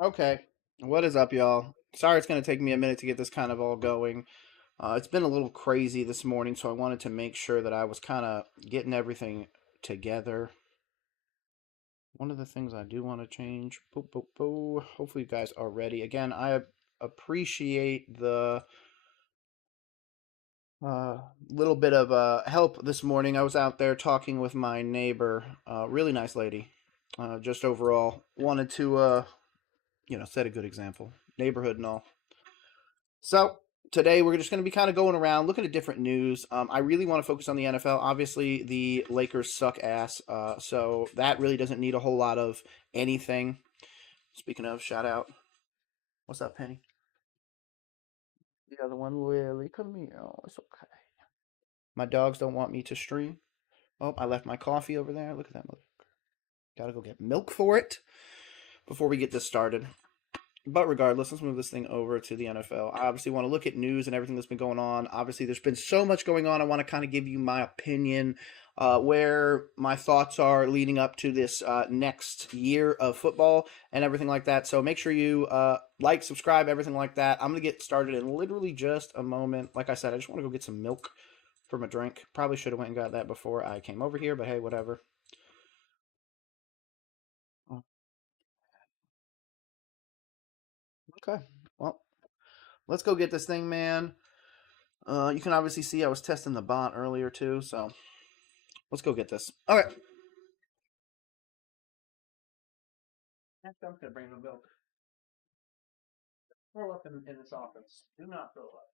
Okay. What is up, y'all? Sorry it's going to take me a minute to get this kind of all going. It's been a little crazy this morning, so I wanted to make sure that I was kind of getting everything together. One of the things I do want to change. Boop, boop, boop. Hopefully, you guys are ready. Again, I appreciate the little bit of help this morning. I was out there talking with my neighbor, really nice lady. Just overall, wanted to, set a good example. Neighborhood and all. So today we're just going to be kind of going around looking at different news. I really want to focus on the NFL. Obviously, the Lakers suck ass, so that really doesn't need a whole lot of anything. Speaking of, shout out. What's up, Penny? The other one, Lily. Come here. Oh, it's okay. My dogs don't want me to stream. Oh, I left my coffee over there. Look at that mother. Gotta go get milk for it before we get this started. But regardless, let's move this thing over to the NFL. I obviously want to look at news and everything that's been going on. Obviously, there's been so much going on. I want to kind of give you my opinion, where my thoughts are leading up to this next year of football and everything like that. So make sure you like, subscribe, everything like that. I'm going to get started in literally just a moment. Like I said, I just want to go get some milk for my drink. Probably should have went and got that before I came over here, but hey, whatever. Oh, okay, well, let's go get this thing, man. You can obviously see I was testing the bot earlier too, so let's go get this. All right. I'm gonna bring the milk. Throw up in this office. Do not throw up.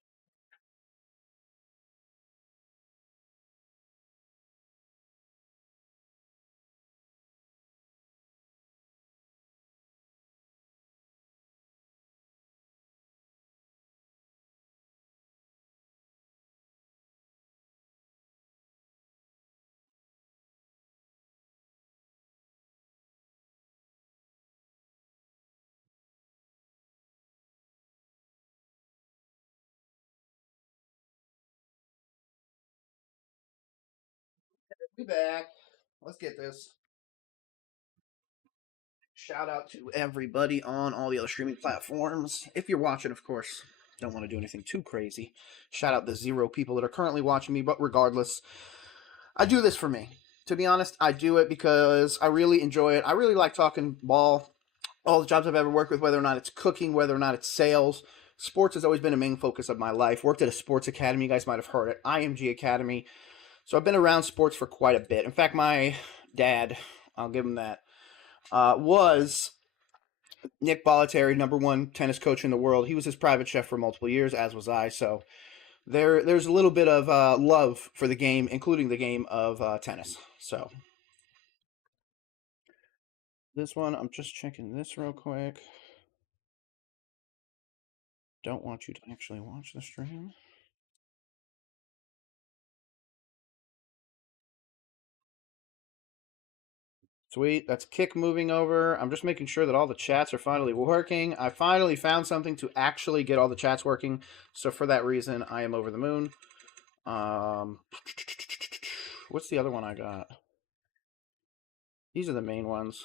Be back. Let's get this. Shout out to everybody on all the other streaming platforms. If you're watching, of course, don't want to do anything too crazy. Shout out the 0 people that are currently watching me, but regardless, I do this for me. To be honest, I do it because I really enjoy it. I really like talking ball. All the jobs I've ever worked with, whether or not it's cooking, whether or not it's sales, sports has always been a main focus of my life. Worked at a sports academy. You guys might have heard it, IMG Academy. So I've been around sports for quite a bit. In fact, my dad, I'll give him that, was Nick Bollettieri, #1 tennis coach in the world. He was his private chef for multiple years, as was I. So there's a little bit of love for the game, including the game of tennis. So this one, I'm just checking this real quick. Don't want you to actually watch the stream. Sweet. That's Kick moving over. I'm just making sure that all the chats are finally working. I finally found something to actually get all the chats working. So for that reason, I am over the moon. Um, what's the other one I got? These are the main ones.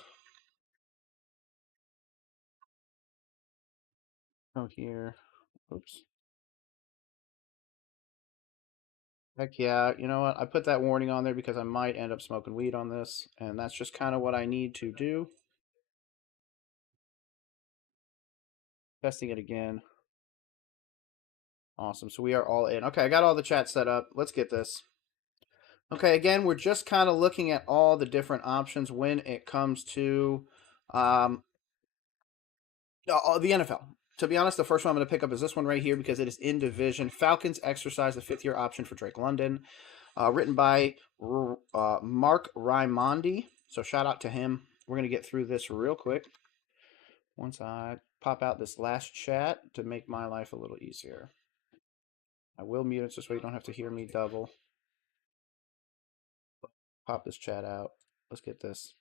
Oh, here. Oops. Heck yeah. You know what? I put that warning on there because I might end up smoking weed on this. And that's just kind of what I need to do. Testing it again. Awesome. So we are all in. Okay, I got all the chat set up. Let's get this. Okay, again, we're just kind of looking at all the different options when it comes to um, the NFL. To be honest, the first one I'm going to pick up is this one right here because it is in division. Falcons exercise the 5th-year option for Drake London, written by Mark Raimondi. So shout out to him. We're going to get through this real quick. Once I pop out this last chat to make my life a little easier. I will mute it just so you don't have to hear me double. Pop this chat out. Let's get this.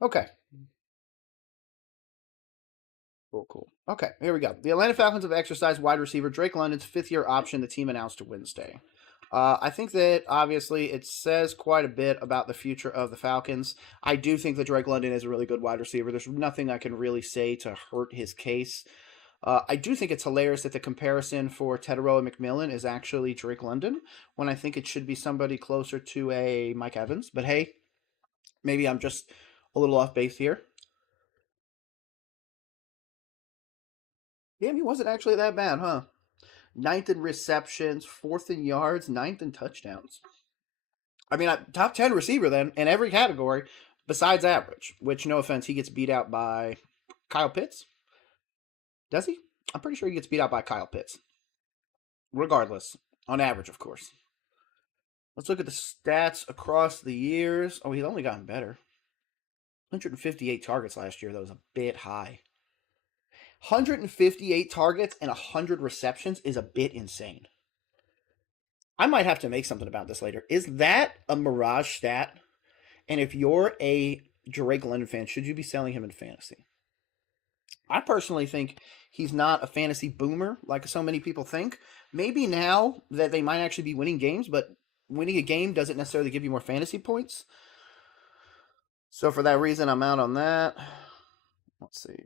Okay. Cool, cool. Okay, here we go. The Atlanta Falcons have exercised wide receiver Drake London's 5th-year option, the team announced Wednesday. I think that obviously it says quite a bit about the future of the Falcons. I do think that Drake London is a really good wide receiver. There's nothing I can really say to hurt his case. I do think it's hilarious that the comparison for Tedero McMillan is actually Drake London, when I think it should be somebody closer to a Mike Evans. But hey, maybe I'm just a little off base here. Damn, he wasn't actually that bad, huh? Ninth in receptions, fourth in yards, ninth in touchdowns. I mean, top 10 receiver then in every category besides average, which, no offense, he gets beat out by Kyle Pitts. Does he? I'm pretty sure he gets beat out by Kyle Pitts. Regardless, on average, of course. Let's look at the stats across the years. Oh, he's only gotten better. 158 targets last year. That was a bit high. 158 targets and 100 receptions is a bit insane. I might have to make something about this later. Is that a mirage stat? And if you're a Drake London fan, should you be selling him in fantasy? I personally think he's not a fantasy boomer like so many people think. Maybe now that they might actually be winning games, but winning a game doesn't necessarily give you more fantasy points. So for that reason, I'm out on that. Let's see.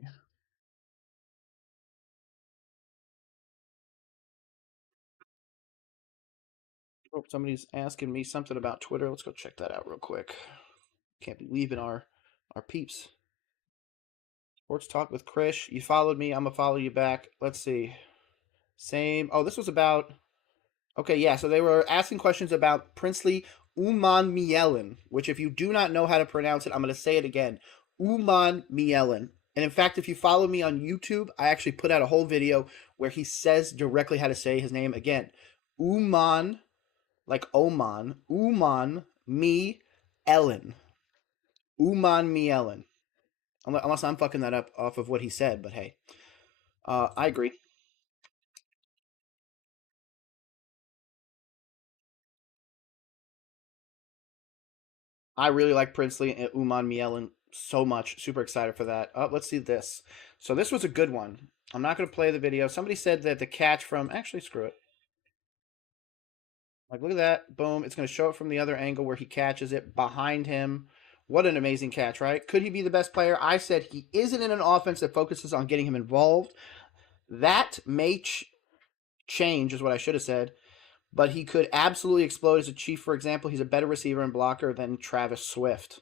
Oh, somebody's asking me something about Twitter. Let's go check that out real quick. Can't be leaving our peeps. Sports Talk with Krish. You followed me. I'm gonna follow you back. Let's see. Same. Oh, this was about. Okay, yeah. So they were asking questions about Princely Uman Mielen, which, if you do not know how to pronounce it, I'm gonna say it again. Uman Mielen. And in fact, if you follow me on YouTube, I actually put out a whole video where he says directly how to say his name again. Uman, like Oman. Uman Mi Ellen. Uman Mielen. Unless I'm fucking that up off of what he said, but hey. I agree. I really like Princely and Uman Mielen so much. Super excited for that. Let's see this. So this was a good one. I'm not going to play the video. Somebody said that the catch from... Actually, screw it. Like, look at that. Boom. It's going to show it from the other angle where he catches it behind him. What an amazing catch, right? Could he be the best player? I said he isn't in an offense that focuses on getting him involved. That may change, is what I should have said. But he could absolutely explode as a Chief, for example. He's a better receiver and blocker than Travis Swift.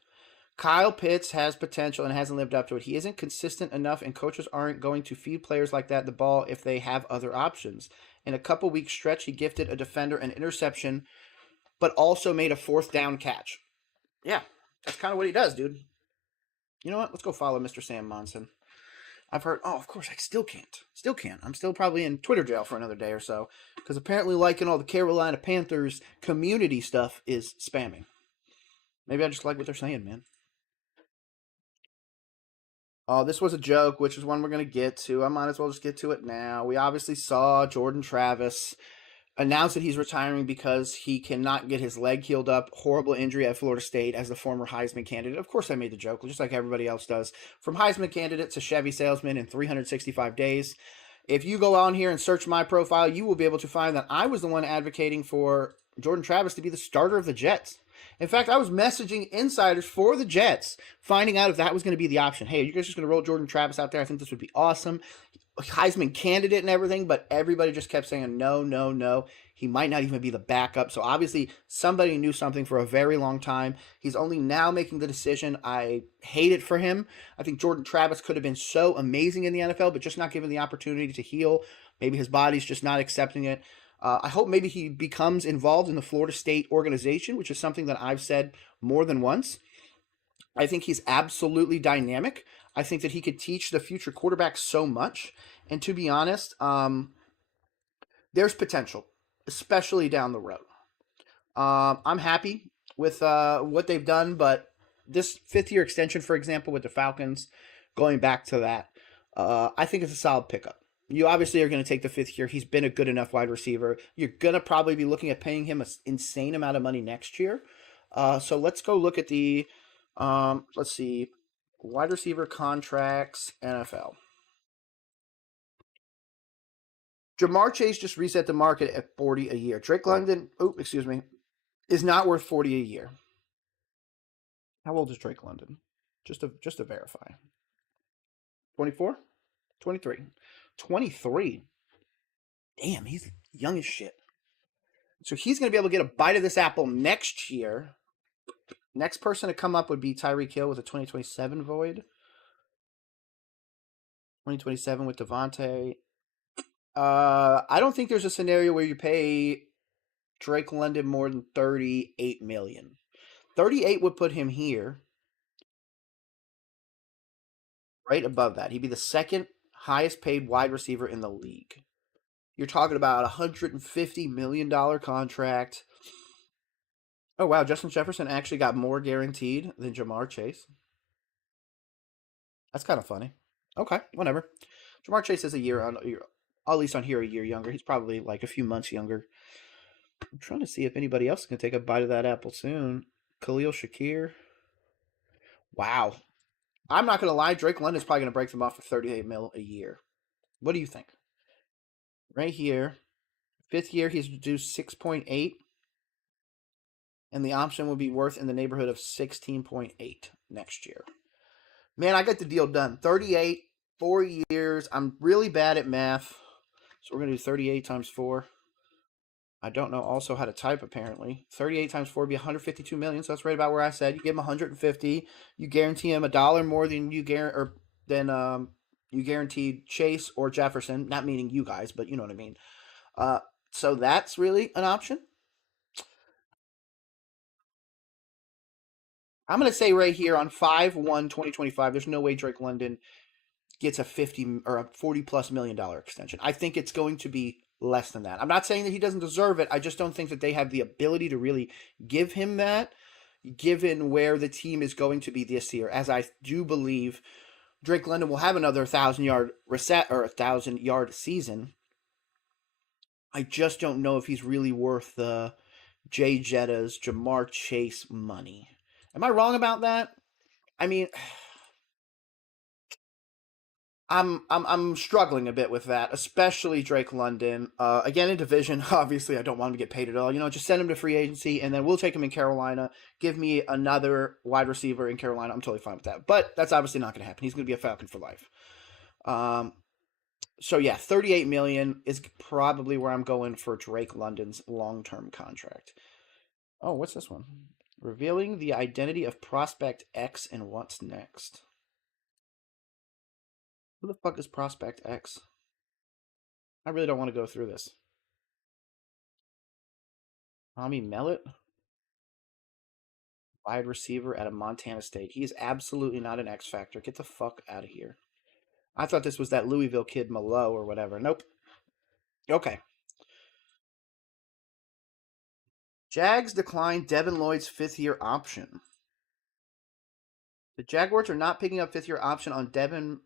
Kyle Pitts has potential and hasn't lived up to it. He isn't consistent enough, and coaches aren't going to feed players like that the ball if they have other options. In a couple week stretch, he gifted a defender an interception, but also made a fourth down catch. Yeah, that's kind of what he does, dude. You know what? Let's go follow Mr. Sam Monson. I've heard. Oh, of course, I still can't. Still can't. I'm still probably in Twitter jail for another day or so because apparently liking all the Carolina Panthers community stuff is spamming. Maybe I just like what they're saying, man. Oh, this was a joke, which is one we're going to get to. I might as well just get to it now. We obviously saw Jordan Travis announced that he's retiring because he cannot get his leg healed up. Horrible injury at Florida State as the former Heisman candidate. Of course, I made the joke, just like everybody else does. From Heisman candidate to Chevy salesman in 365 days. If you go on here and search my profile, you will be able to find that I was the one advocating for Jordan Travis to be the starter of the Jets. In fact, I was messaging insiders for the Jets, finding out if that was going to be the option. Hey, are you guys just going to roll Jordan Travis out there? I think this would be awesome. Heisman candidate and everything, but everybody just kept saying no, no, no. He might not even be the backup. So obviously somebody knew something for a very long time. He's only now making the decision. I hate it for him. I think Jordan Travis could have been so amazing in the NFL, but just not given the opportunity to heal. Maybe his body's just not accepting it. I hope maybe he becomes involved in the Florida State organization, which is something that I've said more than once. I think he's absolutely dynamic. I think that he could teach the future quarterback so much. And to be honest, there's potential, especially down the road. I'm happy with what they've done, but this fifth year extension, for example, with the Falcons, going back to that, I think it's a solid pickup. You obviously are going to take the fifth year. He's been a good enough wide receiver. You're going to probably be looking at paying him an insane amount of money next year. So let's go look at the, let's see, wide receiver contracts, NFL. Jamar Chase just reset the market at 40 a year. Drake London, is not worth 40 a year. How old is Drake London? Just to verify. 24? 23. 23. Damn, he's young as shit. So he's going to be able to get a bite of this apple next year. Next person to come up would be Tyreek Hill with a 2027 void. 2027 with Devontae. I don't think there's a scenario where you pay Drake London more than $38 million. 38 would put him here, right above that. He'd be the second highest paid wide receiver in the league. You're talking about a $150 million contract. Oh, wow. Justin Jefferson actually got more guaranteed than Jamar Chase. That's kind of funny. Okay, whatever. Jamar Chase is at least on here, a year younger. He's probably like a few months younger. I'm trying to see if anybody else can take a bite of that apple soon. Khalil Shakir. Wow. I'm not going to lie. Drake London's probably going to break them off for 38 mil a year. What do you think? Right here, fifth year, he's due 6.8, and the option will be worth in the neighborhood of 16.8 next year. Man, I got the deal done. 38, 4 years. I'm really bad at math, so we're going to do 38 times 4. I don't know also how to type, apparently. 38 times 4 would be 152 million, so that's right about where I said. You give him 150, you guarantee him $1 more than you guaranteed Chase or Jefferson, not meaning you guys, but you know what I mean. So that's really an option. I'm going to say right here on 5/1/2025, there's no way Drake London gets a 50 or a 40 plus $1 million extension. I think it's going to be less than that. I'm not saying that he doesn't deserve it. I just don't think that they have the ability to really give him that, given where the team is going to be this year. As I do believe Drake London will have another 1,000-yard reset or 1,000-yard season. I just don't know if he's really worth the Jay Jetta's Jamar Chase money. Am I wrong about that? I mean, I'm struggling a bit with that, especially Drake London. Again, in division, obviously, I don't want him to get paid at all. Just send him to free agency, and then we'll take him in Carolina. Give me another wide receiver in Carolina. I'm totally fine with that. But that's obviously not going to happen. He's going to be a Falcon for life. So yeah, 38 million is probably where I'm going for Drake London's long-term contract. Oh, what's this one? Revealing the identity of Prospect X and what's next. Who the fuck is Prospect X? I really don't want to go through this. Tommy Mellett? Wide receiver at a Montana State. He is absolutely not an X factor. Get the fuck out of here. I thought this was that Louisville kid Malo or whatever. Nope. Okay. Jags decline Devin Lloyd's fifth-year option. The Jaguars are not picking up fifth-year option on Devin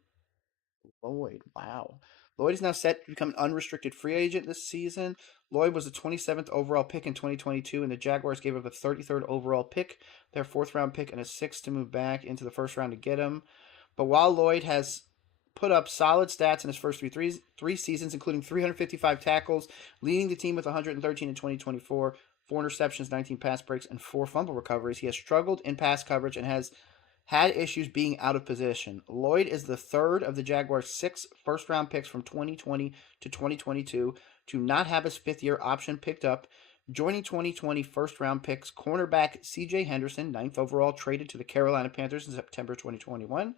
Lloyd. Wow. Lloyd is now set to become an unrestricted free agent this season. Lloyd was the 27th overall pick in 2022, and the Jaguars gave up a 33rd overall pick, their fourth-round pick, and a sixth to move back into the first round to get him. But while Lloyd has put up solid stats in his first three seasons, including 355 tackles, leading the team with 113 in 2024, 4 interceptions, 19 pass breaks, and 4 fumble recoveries, he has struggled in pass coverage and has had issues being out of position. Lloyd is the third of the Jaguars' 6 first-round picks from 2020 to 2022 to not have his fifth-year option picked up, joining 2020 first-round picks cornerback C.J. Henderson, 9th overall, traded to the Carolina Panthers in September 2021,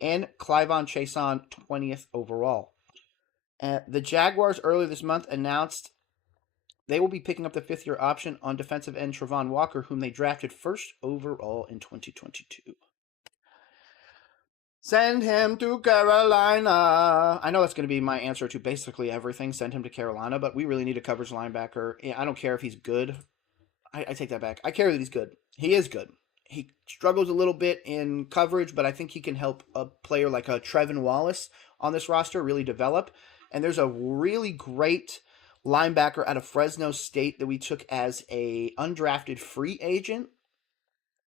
and Clivon Chason, 20th overall. The Jaguars earlier this month announced they will be picking up the fifth-year option on defensive end Travon Walker, whom they drafted first overall in 2022. Send him to Carolina. I know that's going to be my answer to basically everything. Send him to Carolina, but we really need a coverage linebacker. I don't care if he's good. I take that back. I care that he's good. He is good. He struggles a little bit in coverage, but I think he can help a player like a Trevin Wallace on this roster really develop. And there's a really great linebacker out of Fresno State that we took as a undrafted free agent.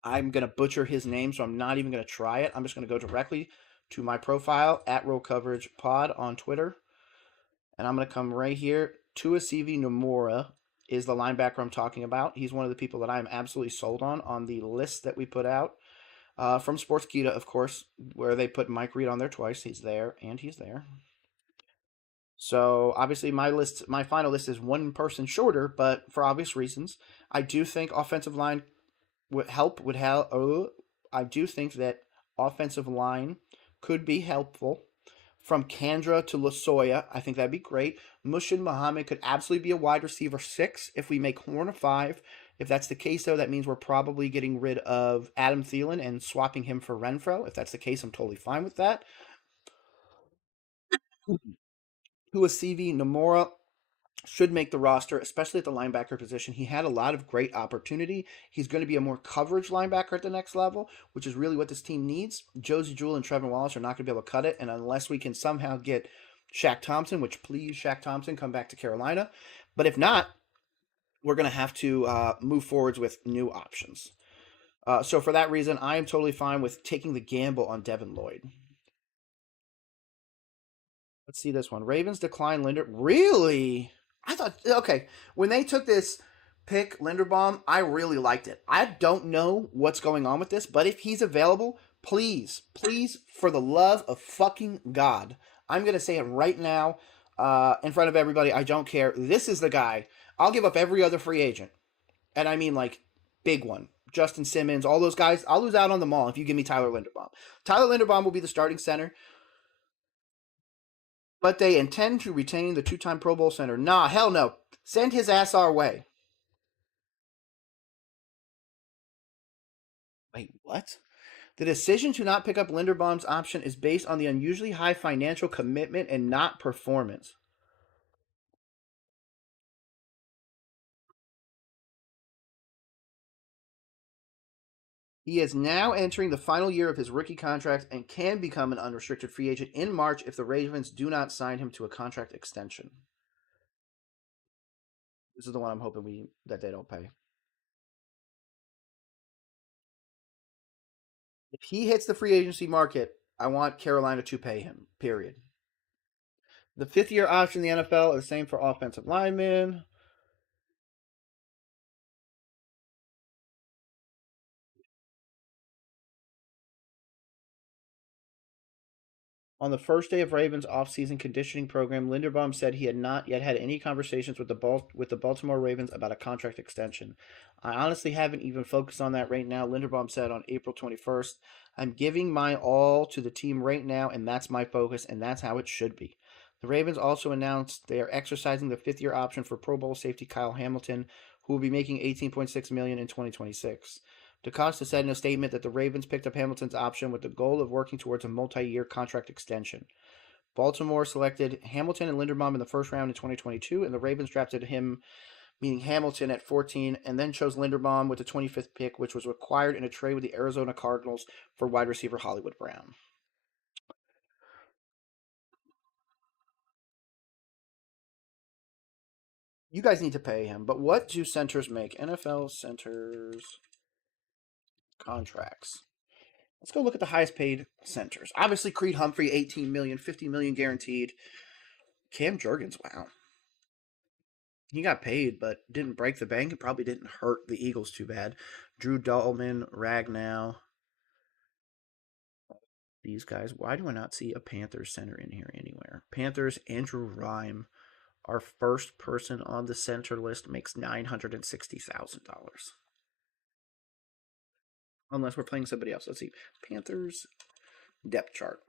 I'm going to butcher his name, so I'm not even going to try it. I'm just going to go directly to my profile at Roll Coverage Pod on Twitter. And I'm going to come right here. Tuasivi Nomura is the linebacker I'm talking about. He's one of the people that I'm absolutely sold on the list that we put out from Sportskeeda, of course, where they put Mike Reed on there twice. He's there and he's there. So obviously my final list is one person shorter, but for obvious reasons, I do think offensive line would help. I do think that offensive line could be helpful. From Kandra to Lasoya, I think that'd be great. Mushin Muhammad could absolutely be a wide receiver 6 if we make Horn a 5. If that's the case, though, that means we're probably getting rid of Adam Thielen and swapping him for Renfro. If that's the case, I'm totally fine with that. Huasivi Namora should make the roster, especially at the linebacker position. He had a lot of great opportunity. He's going to be a more coverage linebacker at the next level, which is really what this team needs. Josie Jewell and Trevor Wallace are not going to be able to cut it, and unless we can somehow get Shaq Thompson, which please, Shaq Thompson, come back to Carolina. But if not, we're going to have to move forwards with new options. So for that reason, I am totally fine with taking the gamble on Devin Lloyd. Let's see this one. Ravens decline Linder. Really? I thought, okay, when they took this pick, Linderbaum, I really liked it. I don't know what's going on with this, but if he's available, please, please, for the love of fucking God, I'm going to say it right now in front of everybody. I don't care. This is the guy. I'll give up every other free agent. And I mean, like, big one. Justin Simmons, all those guys. I'll lose out on them all if you give me Tyler Linderbaum. Tyler Linderbaum will be the starting center, but they intend to retain the 2-time Pro Bowl center. Nah, hell no. Send his ass our way. Wait, what? The decision to not pick up Linderbaum's option is based on the unusually high financial commitment and not performance. He is now entering the final year of his rookie contract and can become an unrestricted free agent in March if the Ravens do not sign him to a contract extension. This is the one I'm hoping that they don't pay. If he hits the free agency market, I want Carolina to pay him. Period. The 5th-year option in the NFL is the same for offensive linemen. On the first day of Ravens' offseason conditioning program, Linderbaum said he had not yet had any conversations with the Baltimore Ravens about a contract extension. I honestly haven't even focused on that right now, Linderbaum said on April 21st. I'm giving my all to the team right now, and that's my focus, and that's how it should be. The Ravens also announced they are exercising the 5th-year option for Pro Bowl safety Kyle Hamilton, who will be making $18.6 million in 2026. DaCosta said in a statement that the Ravens picked up Hamilton's option with the goal of working towards a multi-year contract extension. Baltimore selected Hamilton and Linderbaum in the first round in 2022, and the Ravens drafted him, meaning Hamilton, at 14, and then chose Linderbaum with the 25th pick, which was acquired in a trade with the Arizona Cardinals for wide receiver Hollywood Brown. You guys need to pay him, but what do centers make? NFL centers contracts. Let's go look at the highest paid centers. Obviously, Creed Humphrey, 18 million, 50 million guaranteed. Cam Jurgens, wow. He got paid, but didn't break the bank. It probably didn't hurt the Eagles too bad. Drew Dalman, Ragnow, these guys. Why do I not see a Panthers center in here anywhere? Panthers, Andrew Rhyme, our first person on the center list, makes $960,000. Unless we're playing somebody else. Let's see. Panthers depth chart.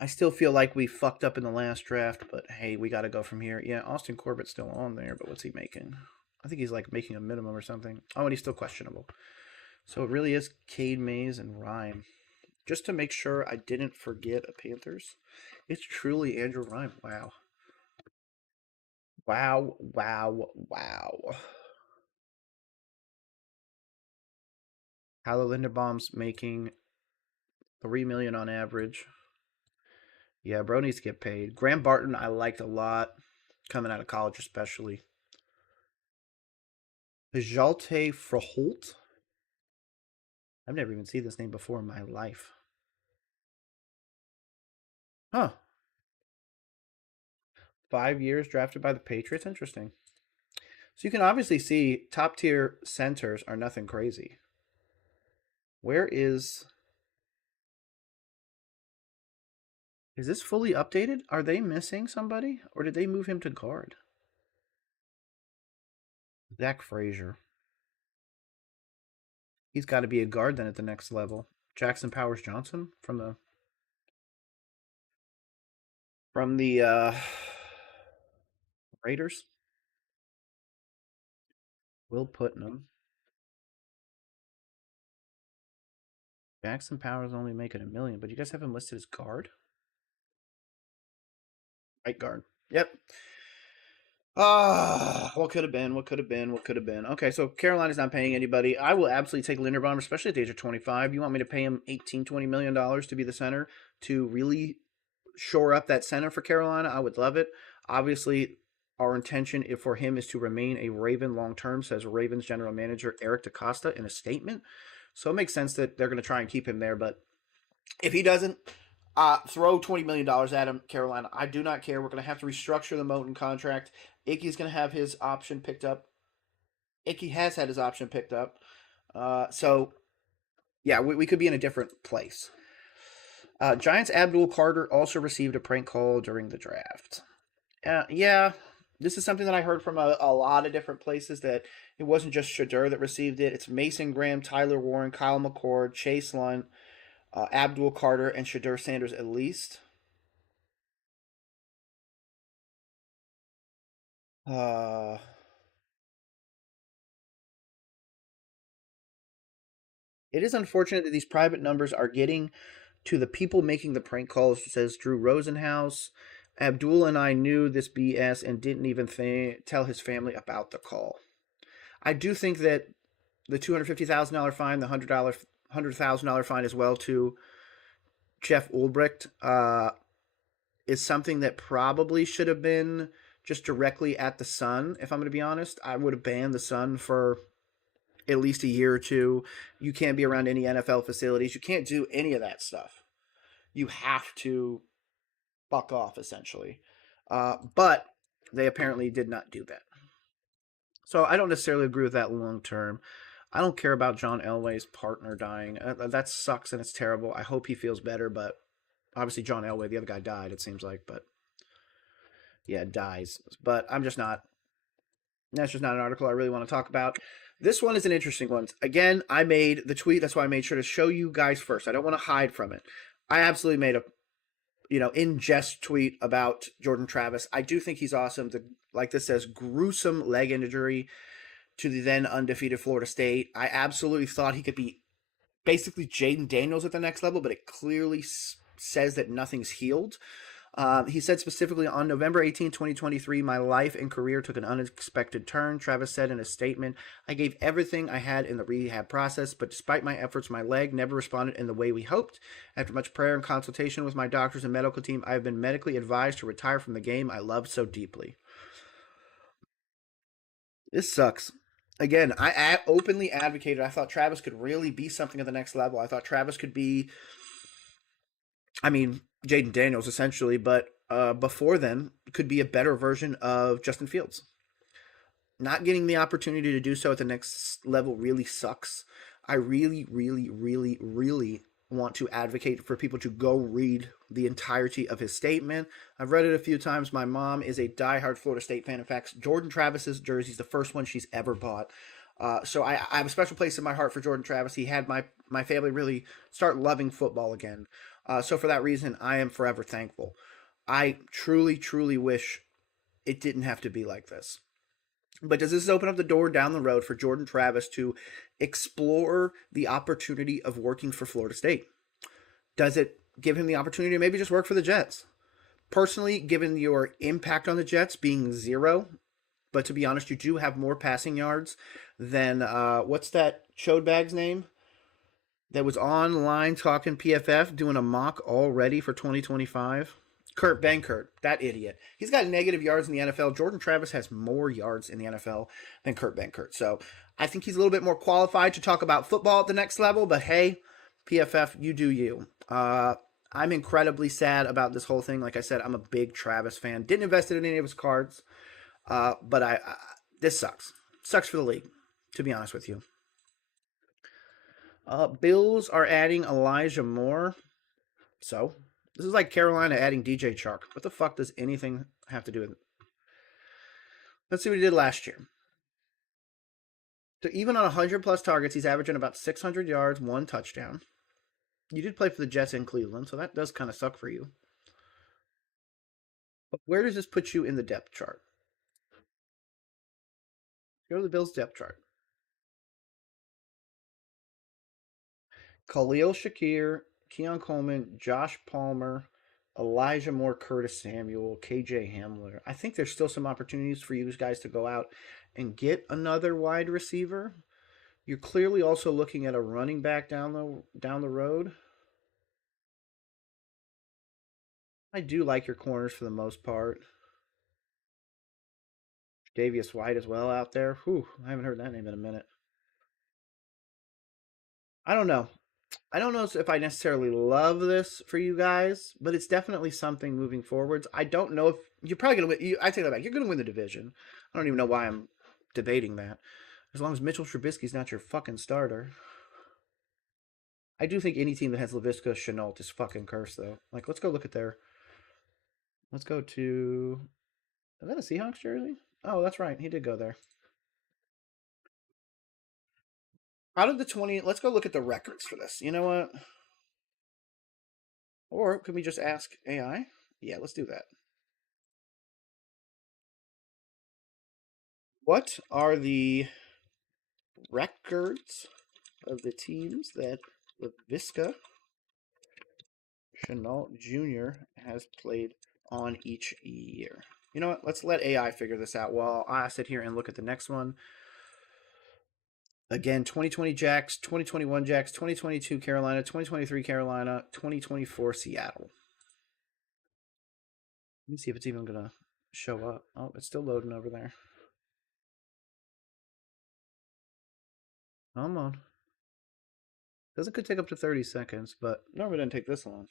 I still feel like we fucked up in the last draft, but hey, we got to go from here. Yeah, Austin Corbett's still on there, but what's he making? I think he's like making a minimum or something. Oh, and he's still questionable. So it really is Cade Mays and Rhyme. Just to make sure I didn't forget a Panthers, it's truly Andrew Rhyme. Wow. Wow, wow, wow. Tyler Linderbaum's making $3 million on average. Yeah, bro needs to get paid. Graham Barton, I liked a lot, coming out of college especially. Jalte Froholt. I've never even seen this name before in my life. Huh. 5 years, drafted by the Patriots. Interesting. So you can obviously see top tier centers are nothing crazy. Where is this fully updated? Are they missing somebody, or did they move him to guard? Zach Frazier. He's got to be a guard then at the next level. Jackson Powers Johnson from the Raiders. Will Putnam. Jackson Powers only making $1 million, but you guys have him listed as guard. Right guard. Yep. What could have been? What could have been? What could have been? Okay, so Carolina's not paying anybody. I will absolutely take Linderbaum, especially at the age of 25. You want me to pay him $18, $20 million to be the center to really shore up that center for Carolina? I would love it. Obviously, our intention for him is to remain a Raven long term, says Ravens general manager Eric DaCosta in a statement. So it makes sense that they're going to try and keep him there. But if he doesn't, throw $20 million at him, Carolina. I do not care. We're going to have to restructure the Moton contract. Icky's going to have his option picked up. Icky has had his option picked up. So, yeah, we could be in a different place. Giants Abdul Carter also received a prank call during the draft. Yeah, this is something that I heard from a lot of different places that it wasn't just Shadur that received it. It's Mason Graham, Tyler Warren, Kyle McCord, Chase Lunt, Abdul Carter, and Shadur Sanders at least. Uh, it is unfortunate that these private numbers are getting to the people making the prank calls, says Drew Rosenhaus. Abdul and I knew this BS and didn't even tell his family about the call. I do think that the $250,000 fine, the $100,000 fine as well to Jeff Ulbricht, is something that probably should have been just directly at the Sun. If I'm going to be honest, I would have banned the Sun for at least a year or two. You can't be around any NFL facilities. You can't do any of that stuff. You have to fuck off, essentially. But they apparently did not do that. So I don't necessarily agree with that long term. I don't care about John Elway's partner dying. That sucks and it's terrible. I hope he feels better, but obviously John Elway, the other guy died, it seems like, but yeah, dies. But that's just not an article I really want to talk about. This one is an interesting one. Again, I made the tweet. That's why I made sure to show you guys first. I don't want to hide from it. I absolutely made a, in jest tweet about Jordan Travis. I do think he's awesome. Like this says, gruesome leg injury to the then undefeated Florida State. I absolutely thought he could be basically Jaden Daniels at the next level, but it clearly says that nothing's healed. He said specifically on November 18, 2023, my life and career took an unexpected turn. Travis said in a statement, I gave everything I had in the rehab process, but despite my efforts, my leg never responded in the way we hoped. After much prayer and consultation with my doctors and medical team, I have been medically advised to retire from the game I love so deeply. This sucks. Again, I openly advocated. I thought Travis could really be something at the next level. I thought Travis could be, Jaden Daniels essentially, but before then could be a better version of Justin Fields. Not getting the opportunity to do so at the next level really sucks. I really, really, really, really want to advocate for people to go read the entirety of his statement. I've read it a few times. My mom is a diehard Florida State fan. In fact, Jordan Travis's jersey is the first one she's ever bought. So I have a special place in my heart for Jordan Travis. He had my family really start loving football again. So for that reason, I am forever thankful. I truly, truly wish it didn't have to be like this. But does this open up the door down the road for Jordan Travis to explore the opportunity of working for Florida State? Does it give him the opportunity to maybe just work for the Jets? Personally, given your impact on the Jets being zero, but to be honest, you do have more passing yards than, what's that chode bag's name? That was online talking PFF, doing a mock already for 2025. Kurt Benkert, that idiot. He's got negative yards in the NFL. Jordan Travis has more yards in the NFL than Kurt Benkert. So I think he's a little bit more qualified to talk about football at the next level. But hey, PFF, you do you. I'm incredibly sad about this whole thing. Like I said, I'm a big Travis fan. Didn't invest in any of his cards, but this sucks. Sucks for the league, to be honest with you. Bills are adding Elijah Moore. So this is like Carolina adding DJ Chark. What the fuck does anything have to do with it? Let's see what he did last year. So even on 100 plus targets, he's averaging about 600 yards, 1 touchdown. You did play for the Jets in Cleveland, so that does kind of suck for you. But where does this put you in the depth chart? Go to the Bills depth chart. Khalil Shakir, Keon Coleman, Josh Palmer, Elijah Moore, Curtis Samuel, KJ Hamler. I think there's still some opportunities for you guys to go out and get another wide receiver. You're clearly also looking at a running back down the road. I do like your corners for the most part. Davius White as well out there. Whew, I haven't heard that name in a minute. I don't know. I don't know if I necessarily love this for you guys, but it's definitely something moving forwards. I don't know if you're probably going to win. I take that back. You're going to win the division. I don't even know why I'm debating that. As long as Mitchell Trubisky's not your fucking starter. I do think any team that has Laviska Chenault is fucking cursed, though. Like, let's go look at their. Let's go to. Is that a Seahawks jersey? Oh, that's right. He did go there. Out of the 20, let's go look at the records for this. You know what? Or can we just ask AI? Yeah, let's do that. What are the records of the teams that Laviska Chenault Jr. has played on each year? You know what? Let's let AI figure this out while I sit here and look at the next one. Again, 2020 Jacks, 2021 Jacks, 2022 Carolina, 2023 Carolina, 2024 Seattle. Let me see if it's even going to show up. Oh, it's still loading over there. Come on. Does it could take up to 30 seconds, but normally doesn't take this long.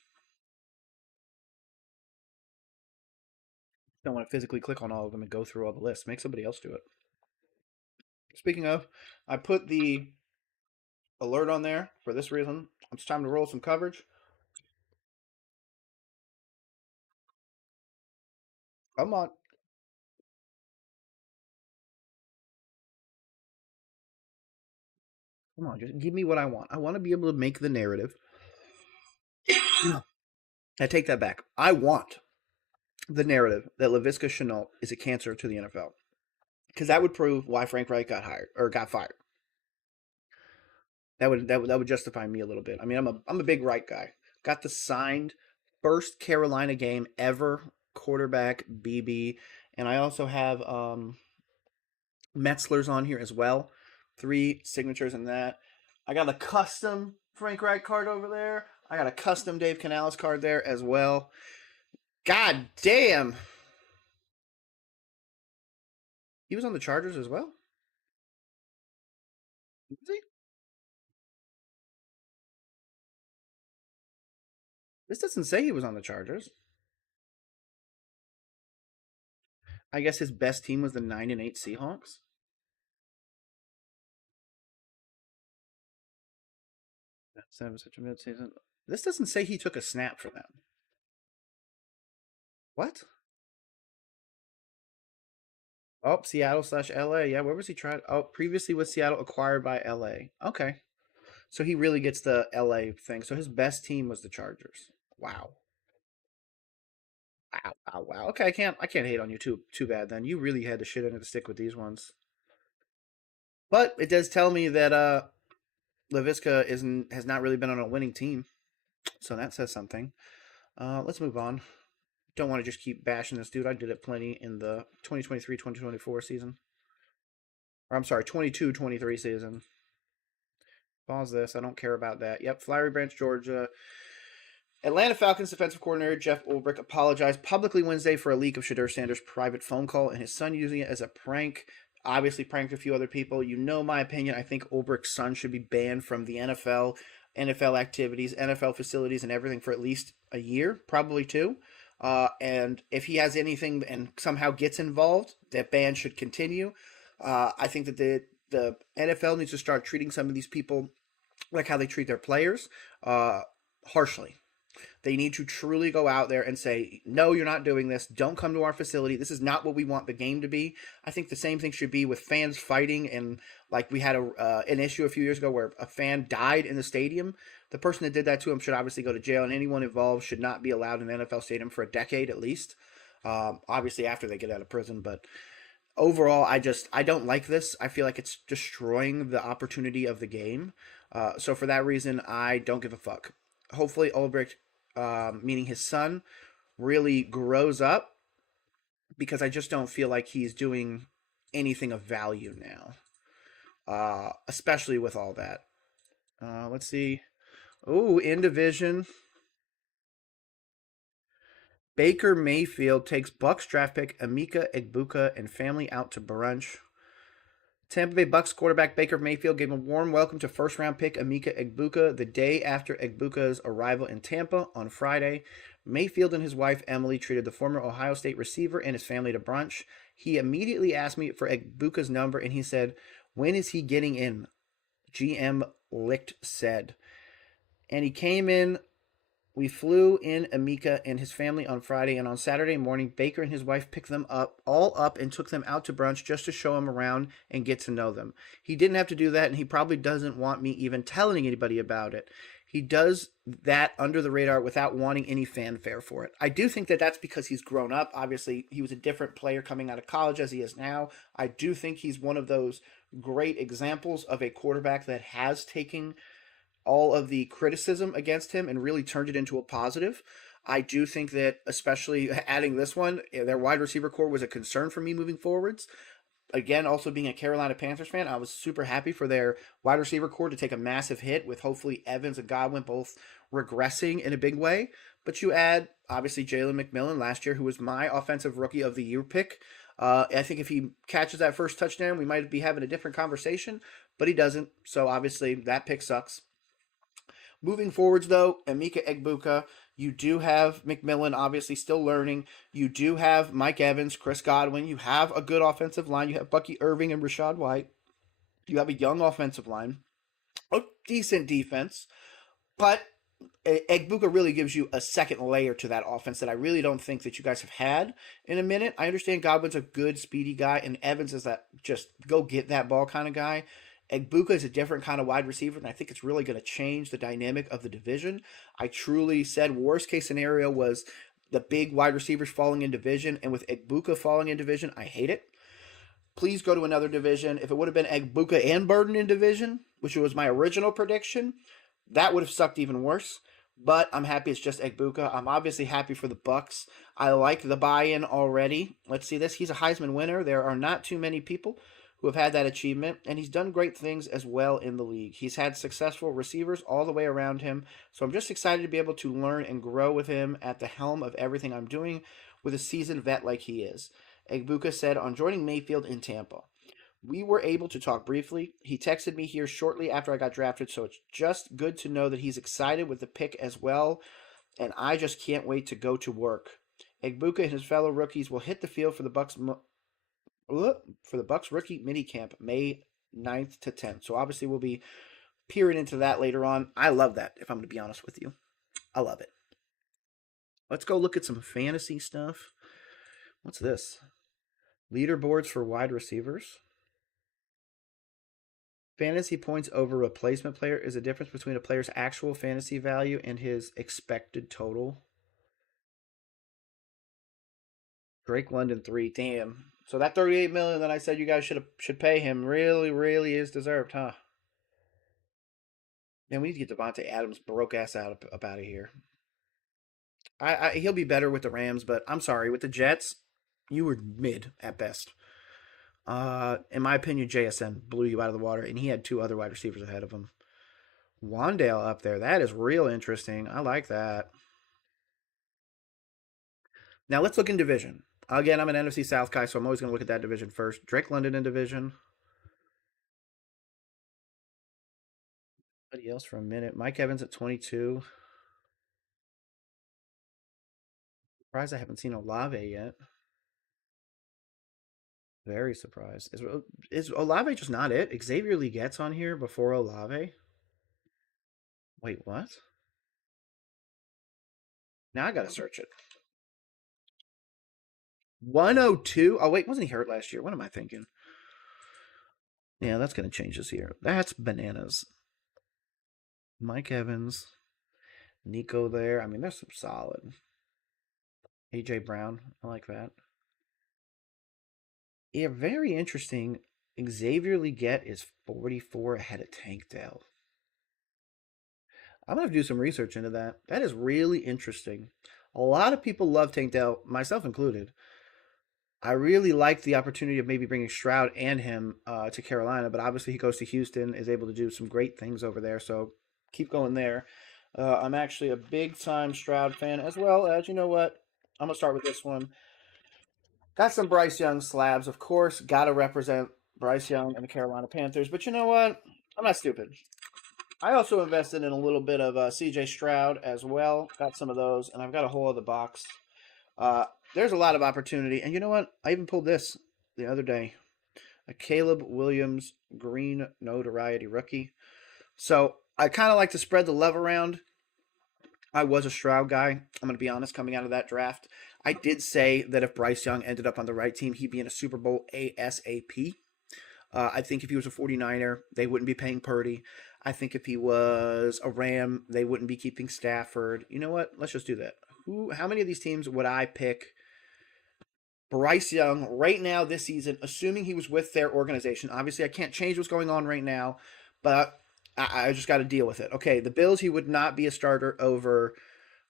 Don't want to physically click on all of them and go through all the lists. Make somebody else do it. Speaking of, I put the alert on there for this reason. It's time to roll some coverage. Come on. Come on, just give me what I want. I want to be able to make the narrative. I take that back. I want the narrative that Laviska Chenault is a cancer to the NFL. Because that would prove why Frank Reich got hired or got fired. That would justify me a little bit. I mean, I'm a big Reich guy. Got the signed first Carolina game ever quarterback BB, and I also have Metzler's on here as well. 3 signatures in that. I got a custom Frank Reich card over there. I got a custom Dave Canales card there as well. God damn. He was on the Chargers as well? Was he? This doesn't say he was on the Chargers. I guess his best team was the 9-8 Seahawks. 7 such a mid-season. This doesn't say he took a snap for them. What? Oh, Seattle/LA. Yeah, where was he tried? Oh, previously with Seattle, acquired by LA. Okay. So he really gets the LA thing. So his best team was the Chargers. Wow. Wow, wow, wow. Okay, I can't hate on you too bad then. You really had to shit into the stick with these ones. But it does tell me that Laviska has not really been on a winning team. So that says something. Let's move on. Don't want to just keep bashing this dude. I did it plenty in the 2023-2024 season. Or I'm sorry, 22-23 season. Pause this. I don't care about that. Yep, Flowery Branch, Georgia. Atlanta Falcons defensive coordinator Jeff Ulbrich apologized publicly Wednesday for a leak of Shadur Sanders' private phone call and his son using it as a prank. Obviously pranked a few other people. You know my opinion. I think Ulbrich's son should be banned from the NFL. NFL activities, NFL facilities, and everything for at least a year, probably two. And if he has anything and somehow gets involved, that ban should continue. I think that the NFL needs to start treating some of these people like how they treat their players, uh, harshly. They need to truly go out there and say, no, you're not doing this. Don't come to our facility. This is not what we want the game to be. I think the same thing should be with fans fighting. And like we had an issue a few years ago where a fan died in the stadium. The person that did that to him should obviously go to jail, and anyone involved should not be allowed in an NFL stadium for a decade at least. Obviously, after they get out of prison. But overall, I don't like this. I feel like it's destroying the opportunity of the game. So for that reason, I don't give a fuck. Hopefully, Ulbricht, meaning his son, really grows up, because I just don't feel like he's doing anything of value now, especially with all that. Let's see. Oh, in division, Baker Mayfield takes Bucks draft pick Emeka Egbuka and family out to brunch. Tampa Bay Bucks quarterback Baker Mayfield gave a warm welcome to first-round pick Emeka Egbuka the day after Egbuka's arrival in Tampa on Friday. Mayfield and his wife Emily treated the former Ohio State receiver and his family to brunch. He immediately asked me for Egbuka's number, and he said, "When is he getting in?" GM Licht said. And he came in. We flew in Emeka and his family on Friday, and on Saturday morning, Baker and his wife picked them all up, and took them out to brunch just to show them around and get to know them. He didn't have to do that, and he probably doesn't want me even telling anybody about it. He does that under the radar without wanting any fanfare for it. I do think that that's because he's grown up. Obviously, he was a different player coming out of college as he is now. I do think he's one of those great examples of a quarterback that has taken all of the criticism against him and really turned it into a positive. I do think that, especially adding this one, their wide receiver core was a concern for me moving forwards. Again, also being a Carolina Panthers fan, I was super happy for their wide receiver core to take a massive hit, with hopefully Evans and Godwin both regressing in a big way. But you add, obviously, Jalen McMillan last year, who was my offensive rookie of the year pick. I think if he catches that first touchdown, we might be having a different conversation, but he doesn't. So obviously that pick sucks. Moving forwards, though, Emeka Egbuka, you do have McMillan obviously still learning. You do have Mike Evans, Chris Godwin. You have a good offensive line. You have Bucky Irving and Rashad White. You have a young offensive line, a decent defense, but Egbuka really gives you a second layer to that offense that I really don't think that you guys have had in a minute. I understand Godwin's a good, speedy guy, and Evans is that just go get that ball kind of guy. Egbuka is a different kind of wide receiver, and I think it's really going to change the dynamic of the division. I truly said worst case scenario was the big wide receivers falling in division, and with Egbuka falling in division, I hate it. Please go to another division. If it would have been Egbuka and Burden in division, which was my original prediction, that would have sucked even worse. But I'm happy it's just Egbuka. I'm obviously happy for the Bucks. I like the buy-in already. Let's see this. He's a Heisman winner. There are not too many people who have had that achievement, and he's done great things as well in the league. He's had successful receivers all the way around him, so I'm just excited to be able to learn and grow with him at the helm of everything I'm doing with a seasoned vet like he is. Egbuka said on joining Mayfield in Tampa, "We were able to talk briefly. He texted me here shortly after I got drafted, so it's just good to know that he's excited with the pick as well, and I just can't wait to go to work." Egbuka and his fellow rookies will hit the field for the Bucks rookie minicamp May 9th to 10th. So obviously we'll be peering into that later on. I love that, if I'm going to be honest with you. I love it. Let's go look at some fantasy stuff. What's this? Leaderboards for wide receivers. Fantasy points over replacement player is the difference between a player's actual fantasy value and his expected total. Drake London 3. Damn. So that $38 million that I said you guys should pay him really is deserved, huh? Man, we need to get Devontae Adams broke ass out up out of here. He'll be better with the Rams, but I'm sorry, with the Jets, you were mid at best. In my opinion, JSN blew you out of the water, and he had two other wide receivers ahead of him. Wandale up there, that is real interesting. I like that. Now let's look in division. Again, I'm an NFC South guy, so I'm always going to look at that division first. Drake London in division. Anybody else for a minute? Mike Evans at 22. Surprised I haven't seen Olave yet. Very surprised. Is Olave just not it? Xavier Lee gets on here before Olave? Wait, what? Now I gotta search it. 102? Oh, wait, wasn't he hurt last year? What am I thinking? Yeah, that's gonna change this year. That's bananas. Mike Evans, Nico there. I mean, there's some solid. AJ Brown, I like that. Yeah, very interesting. Xavier Leggett is 44 ahead of Tank Dell. I'm gonna have to do some research into that. That is really interesting. A lot of people love Tank Dell, myself included. I really like the opportunity of maybe bringing Stroud and him to Carolina, but obviously he goes to Houston, is able to do some great things over there. So keep going there. I'm actually a big time Stroud fan, as well as, you know what? I'm gonna start with this one. Got some Bryce Young slabs, of course. Got to represent Bryce Young and the Carolina Panthers. But you know what? I'm not stupid. I also invested in a little bit of CJ Stroud as well. Got some of those, and I've got a whole other box. Uh, there's a lot of opportunity. And you know what? I even pulled this the other day, a Caleb Williams green notoriety rookie. So I kind of like to spread the love around. I was a Stroud guy. I'm going to be honest, coming out of that draft. I did say that if Bryce Young ended up on the right team, he'd be in a Super Bowl ASAP. I think if he was a 49er, they wouldn't be paying Purdy. I think if he was a Ram, they wouldn't be keeping Stafford. You know what? Let's just do that. How many of these teams would I pick Bryce Young right now this season, assuming he was with their organization? Obviously, I can't change what's going on right now, but I just got to deal with it. Okay, the Bills, he would not be a starter over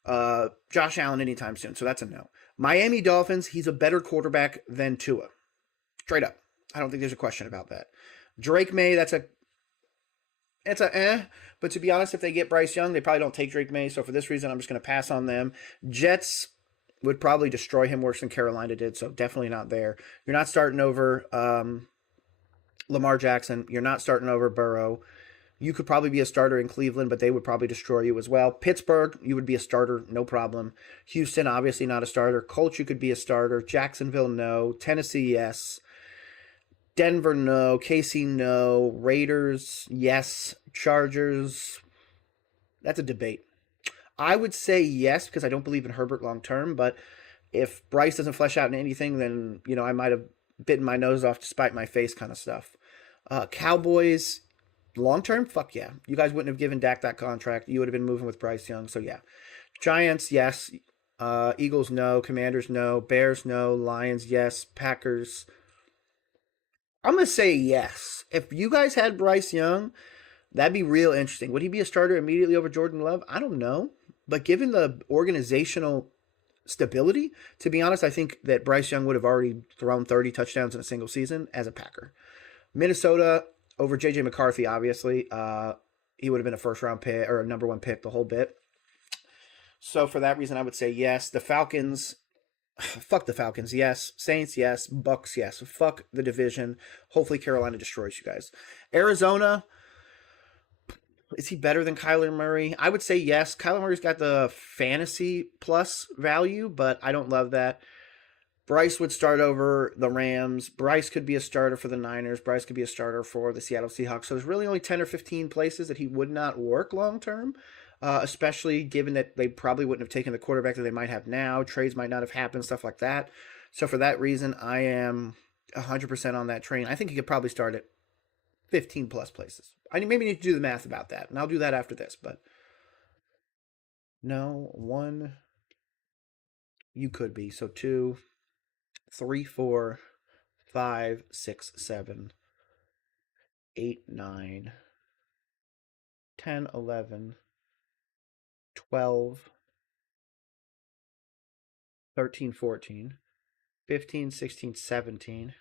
Josh Allen anytime soon, so that's a no. Miami Dolphins, he's a better quarterback than Tua. Straight up. I don't think there's a question about that. Drake May, it's a but to be honest, if they get Bryce Young, they probably don't take Drake May, so for this reason, I'm just going to pass on them. Jets would probably destroy him worse than Carolina did, so definitely not there. You're not starting over Lamar Jackson. You're not starting over Burrow. You could probably be a starter in Cleveland, but they would probably destroy you as well. Pittsburgh, you would be a starter, no problem. Houston, obviously not a starter. Colts, you could be a starter. Jacksonville, no. Tennessee, yes. Denver, no. KC, no. Raiders, yes. Chargers, that's a debate. I would say yes because I don't believe in Herbert long term, but if Bryce doesn't flesh out in anything, then, I might have bitten my nose off to spite my face kind of stuff. Cowboys, long term, fuck yeah. You guys wouldn't have given Dak that contract. You would have been moving with Bryce Young, so yeah. Giants, yes. Eagles, no. Commanders, no. Bears, no. Lions, yes. Packers, I'm going to say yes. If you guys had Bryce Young, that'd be real interesting. Would he be a starter immediately over Jordan Love? I don't know. But given the organizational stability, to be honest, I think that Bryce Young would have already thrown 30 touchdowns in a single season as a Packer. Minnesota over J.J. McCarthy, obviously. He would have been a first-round pick or a number one pick the whole bit. So for that reason, I would say yes. The Falcons, fuck the Falcons, yes. Saints, yes. Bucks, yes. Fuck the division. Hopefully Carolina destroys you guys. Arizona, is he better than Kyler Murray? I would say yes. Kyler Murray's got the fantasy plus value, but I don't love that. Bryce would start over the Rams. Bryce could be a starter for the Niners. Bryce could be a starter for the Seattle Seahawks. So there's really only 10 or 15 places that he would not work long term, especially given that they probably wouldn't have taken the quarterback that they might have now. Trades might not have happened, stuff like that. So for that reason, I am 100% on that train. I think he could probably start at 15 plus places. I maybe need to do the math about that, and I'll do that after this. But no, one, you could be. So 2, 3, 4, 5, 6, 7, 8, 9, 10, 11, 12, 13, 14, 15, 16, 17,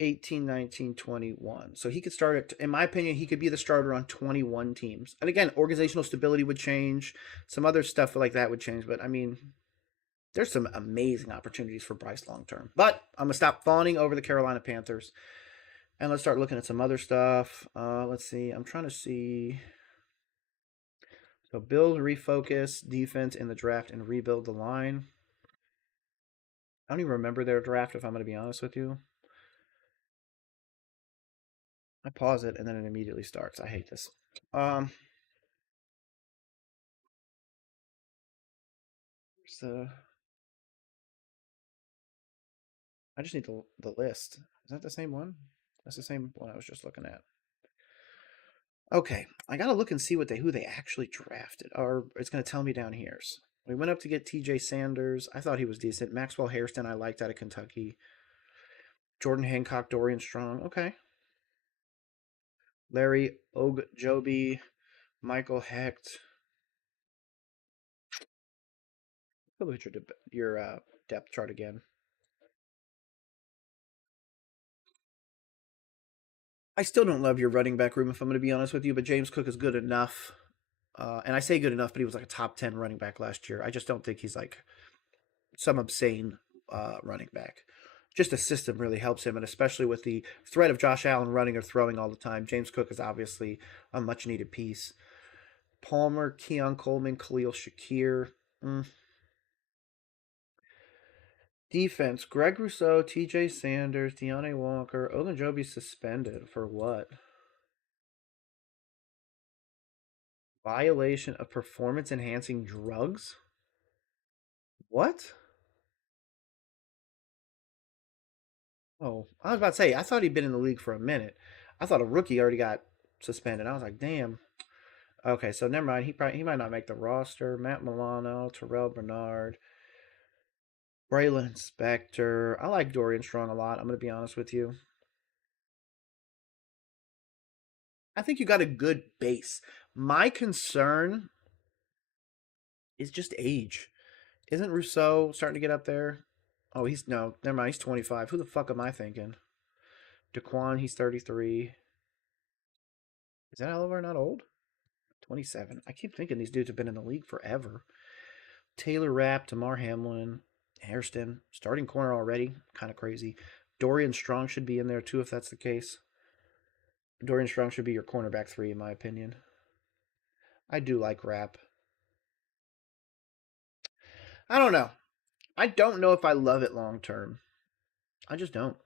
18, 19, 21. So he could start at, in my opinion, he could be the starter on 21 teams. And again, organizational stability would change. Some other stuff like that would change. But I mean, there's some amazing opportunities for Bryce long term. But I'm going to stop fawning over the Carolina Panthers. And let's start looking at some other stuff. Let's see. I'm trying to see. So build, refocus, defense in the draft, and rebuild the line. I don't even remember their draft, if I'm going to be honest with you. I pause it, and then it immediately starts. I hate this. Um, so I just need the list. Is that the same one? That's the same one I was just looking at. Okay, I gotta look and see what they who they actually drafted, or it's gonna tell me down here. So we went up to get T.J. Sanders. I thought he was decent. Maxwell Hairston, I liked out of Kentucky. Jordan Hancock, Dorian Strong. Okay. Larry Ogjobi, Michael Hecht. Look at your depth chart again. I still don't love your running back room, if I'm going to be honest with you, but James Cook is good enough. And I say good enough, but he was like a top 10 running back last year. I just don't think he's like some obscene running back. Just the system really helps him, and especially with the threat of Josh Allen running or throwing all the time, James Cook is obviously a much needed piece. Palmer, Keon Coleman, Khalil Shakir. Mm. Defense: Greg Rousseau, T.J. Sanders, Deontay Walker. Ogunjobi suspended for what? Violation of performance enhancing drugs? What? Oh, I was about to say, I thought he'd been in the league for a minute. I thought a rookie already got suspended. I was like, damn. Okay, so never mind. He might not make the roster. Matt Milano, Terrell Bernard, Braylon Spector. I like Dorian Strong a lot. I'm gonna be honest with you. I think you got a good base. My concern is just age. Isn't Rousseau starting to get up there? Oh, he's no, never mind. He's 25. Who the fuck am I thinking? Daquan, he's 33. Is that Oliver not old? 27. I keep thinking these dudes have been in the league forever. Taylor Rapp, Damar Hamlin, Hairston, starting corner already. Kind of crazy. Dorian Strong should be in there too if that's the case. Dorian Strong should be your cornerback three, in my opinion. I do like Rapp. I don't know. I don't know if I love it long term. I just don't.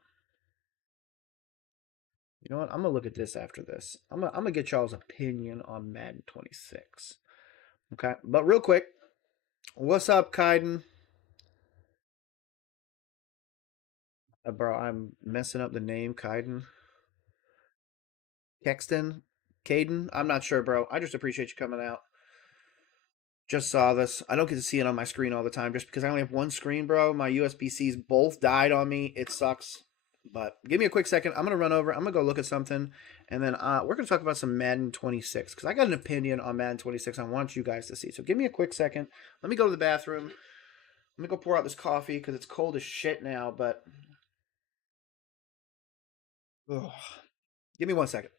You know what? I'm gonna look at this after this. I'm gonna get y'all's opinion on Madden 26. Okay, but real quick, what's up, Kaiden? Bro, I'm messing up the name, Kaiden. Kexton? Caden? I'm not sure, bro. I just appreciate you coming out. Just saw this. I don't get to see it on my screen all the time just because I only have one screen, bro. My USB Cs both died on me. It sucks. But give me a quick second. I'm going to run over. I'm going to go look at something. And then we're going to talk about some Madden 26 because I got an opinion on Madden 26 I want you guys to see. So give me a quick second. Let me go to the bathroom. Let me go pour out this coffee because it's cold as shit now. But ugh. Give me 1 second.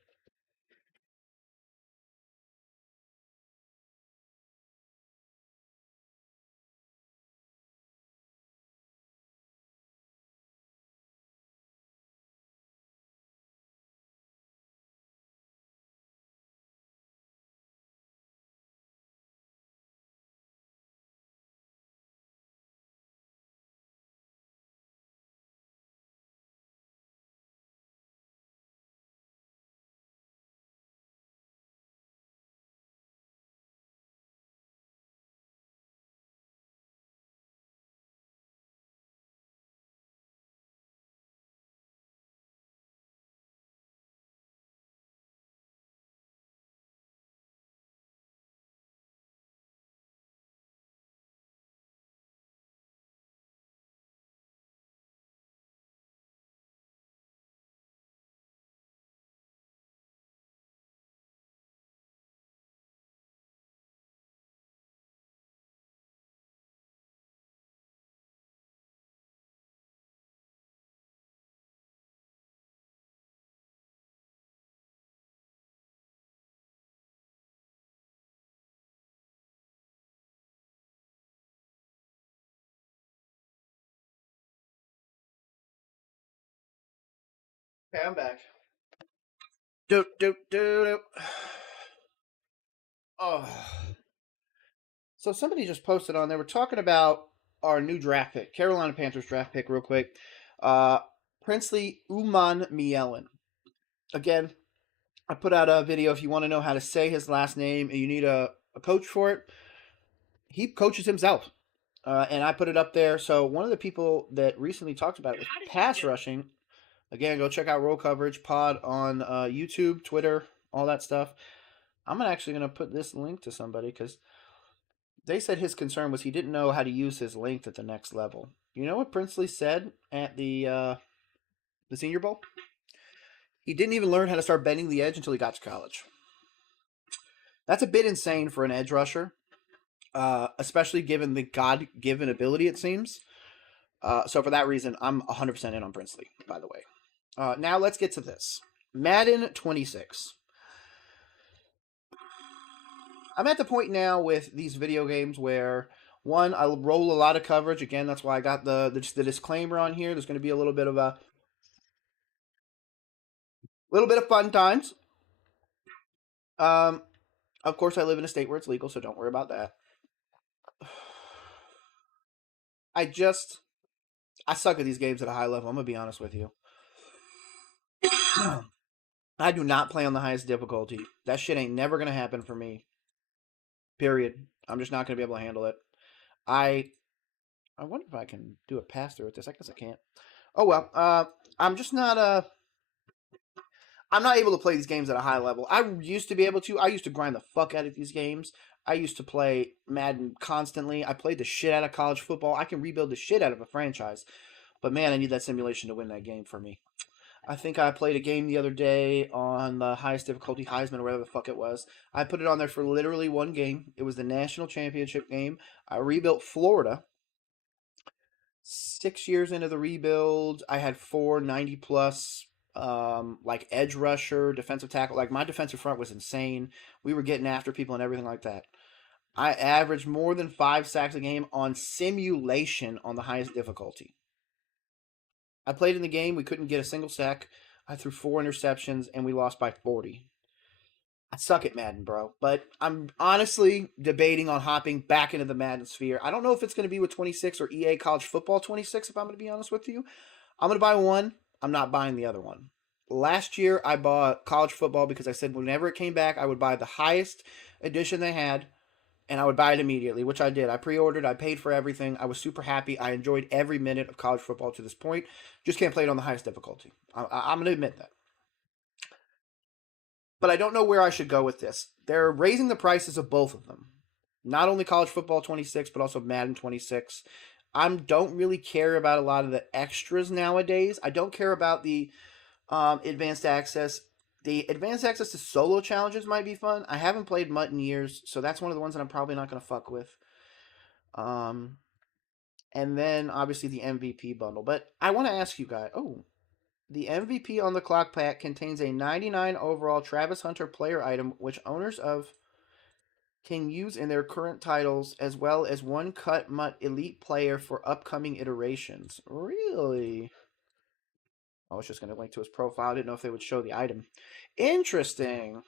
Okay, I'm back. Do do do do. Oh. So somebody just posted on there. We're talking about our new draft pick, Carolina Panthers draft pick, real quick. Uh, Princely Uman Mielen. Again, I put out a video. If you want to know how to say his last name and you need a coach for it, he coaches himself. And I put it up there. So one of the people that recently talked about it was pass rushing. Again, go check out Roll Coverage Pod on YouTube, Twitter, all that stuff. I'm actually going to put this link to somebody because they said his concern was he didn't know how to use his length at the next level. You know what Princely said at the Senior Bowl? He didn't even learn how to start bending the edge until he got to college. That's a bit insane for an edge rusher, especially given the God-given ability, it seems. So for that reason, I'm 100% in on Princely, by the way. Now let's get to this. Madden 26. I'm at the point now with these video games where, one, I roll a lot of coverage. Again, that's why I got the disclaimer on here. There's going to be a little bit of fun times. Of course, I live in a state where it's legal, so don't worry about that. I suck at these games at a high level. I'm gonna be honest with you. I do not play on the highest difficulty. That shit ain't never gonna happen for me. Period. I'm just not gonna be able to handle it. I wonder if I can do a pass through with this. I guess I can't. Oh well. I'm just not I'm not able to play these games at a high level. I used to be able to. I used to grind the fuck out of these games. I used to play Madden constantly. I played the shit out of college football. I can rebuild the shit out of a franchise. But man, I need that simulation to win that game for me. I think I played a game the other day on the highest difficulty Heisman or whatever the fuck it was. I put it on there for literally one game. It was the national championship game. I rebuilt Florida. 6 years into the rebuild, I had 490 plus like edge rusher, defensive tackle. Like my defensive front was insane. We were getting after people and everything like that. I averaged more than 5 sacks a game on simulation on the highest difficulty. I played in the game. We couldn't get a single sack. I threw 4 interceptions and we lost by 40. I suck at Madden, bro. But I'm honestly debating on hopping back into the Madden sphere. I don't know if it's going to be with 26 or EA College Football 26, if I'm going to be honest with you. I'm going to buy one. I'm not buying the other one. Last year, I bought college football because I said whenever it came back, I would buy the highest edition they had, and I would buy it immediately, which I did. I pre-ordered. I paid for everything. I was super happy. I enjoyed every minute of college football to this point. Just can't play it on the highest difficulty. I'm going to admit that. But I don't know where I should go with this. They're raising the prices of both of them. Not only college football 26, but also Madden 26. I don't really care about a lot of the extras nowadays. I don't care about the advanced access. The advanced access to solo challenges might be fun. I haven't played MUT in years, so that's one of the ones that I'm probably not going to fuck with. And then obviously the MVP bundle. But I want to ask you guys. Oh, the MVP on the clock pack contains a 99 overall Travis Hunter player item, which owners of can use in their current titles, as well as one cut MUT elite player for upcoming iterations. Really? I was just going to link to his profile. I didn't know if they would show the item. Interesting.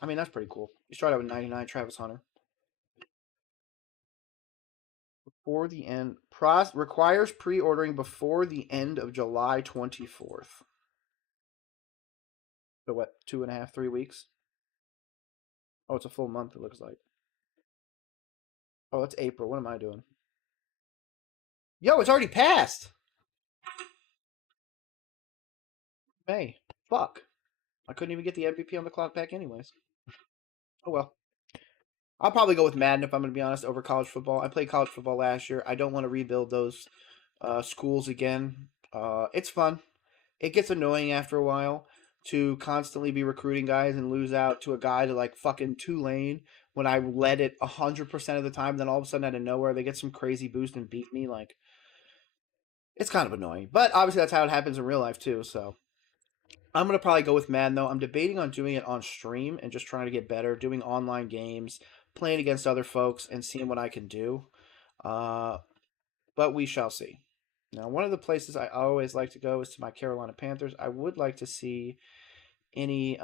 I mean, that's pretty cool. You start out with 99 Travis Hunter. Before the end. Requires pre-ordering before the end of July 24th. So what, 2.5, 3 weeks? Oh, it's a full month, it looks like. Oh, it's April. What am I doing? Yo, it's already passed! May. Fuck. I couldn't even get the MVP on the clock back anyways. Oh well. I'll probably go with Madden if I'm going to be honest over college football. I played college football last year. I don't want to rebuild those schools again. It's fun. It gets annoying after a while to constantly be recruiting guys and lose out to a guy to like fucking Tulane when I led it 100% of the time. Then all of a sudden out of nowhere they get some crazy boost and beat me. Like, it's kind of annoying. But obviously that's how it happens in real life too. So I'm going to probably go with Madden though. I'm debating on doing it on stream and just trying to get better, doing online games, playing against other folks and seeing what I can do. But we shall see. Now, one of the places I always like to go is to my Carolina Panthers. I would like to see any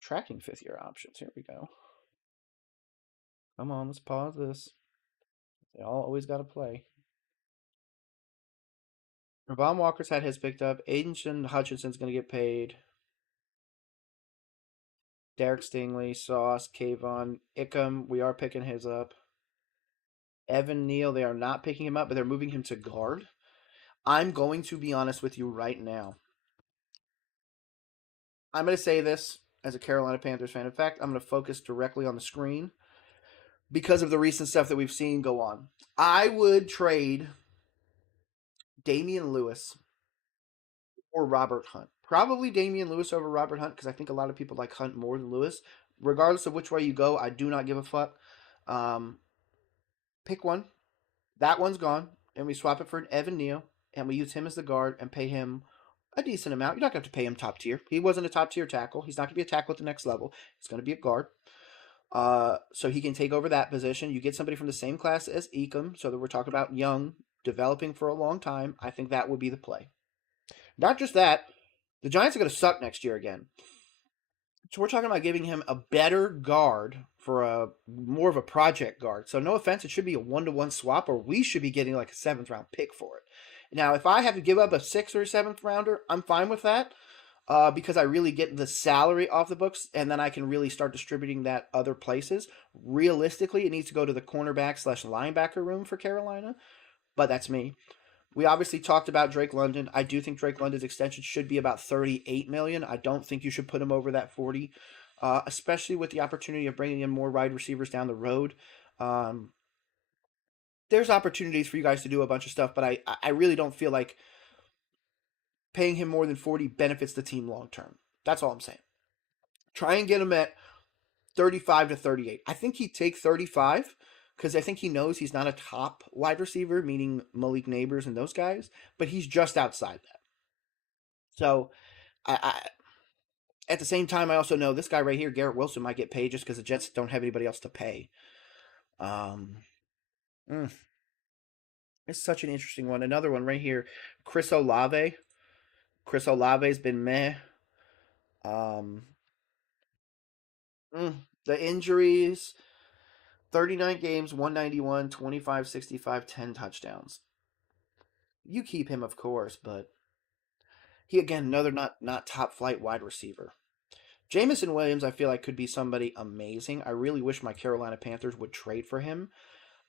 tracking 5th-year options. Here we go. Come on, let's pause this. They all always got to play. Ravon Walker's had his picked up. Aiden Hutchinson's going to get paid. Derek Stingley, Sauce, Kayvon, Ickham, we are picking his up. Evan Neal, they are not picking him up, but they're moving him to guard. I'm going to be honest with you right now. I'm going to say this as a Carolina Panthers fan. In fact, I'm going to focus directly on the screen because of the recent stuff that we've seen go on. I would trade Damian Lewis or Robert Hunt. Probably Damian Lewis over Robert Hunt because I think a lot of people like Hunt more than Lewis. Regardless of which way you go, I do not give a fuck. Pick one. That one's gone, and we swap it for an Evan Neal, and we use him as the guard and pay him a decent amount. You're not going to have to pay him top tier. He wasn't a top tier tackle. He's not going to be a tackle at the next level. He's going to be a guard. So he can take over that position. You get somebody from the same class as Ecom, so that we're talking about young, developing for a long time. I think that would be the play. Not just that, the Giants are going to suck next year again. So we're talking about giving him a better guard for a more of a project guard. So no offense, it should be a 1-to-1 swap, or we should be getting like a 7th-round pick for it. Now, if I have to give up a 6th or 7th rounder, I'm fine with that. Because I really get the salary off the books, and then I can really start distributing that other places. Realistically, it needs to go to the cornerback/linebacker room for Carolina, but that's me. We obviously talked about Drake London. I do think Drake London's extension should be about $38 million. I don't think you should put him over that 40, especially with the opportunity of bringing in more wide receivers down the road. There's opportunities for you guys to do a bunch of stuff, but I really don't feel like paying him more than 40 benefits the team long term. That's all I'm saying. Try and get him at 35 to 38. I think he'd take 35 because I think he knows he's not a top wide receiver, meaning Malik Neighbors and those guys, but he's just outside that. So, I at the same time, I also know this guy right here, Garrett Wilson, might get paid just because the Jets don't have anybody else to pay. Um, mm, it's such an interesting one. Another one right here, Chris Olave. Chris Olave's been meh. Um, the injuries, 39 games, 191, 25, 65, 10 touchdowns. You keep him, of course, but he, again, another not top flight wide receiver. Jamison Williams, I feel like, could be somebody amazing. I really wish my Carolina Panthers would trade for him.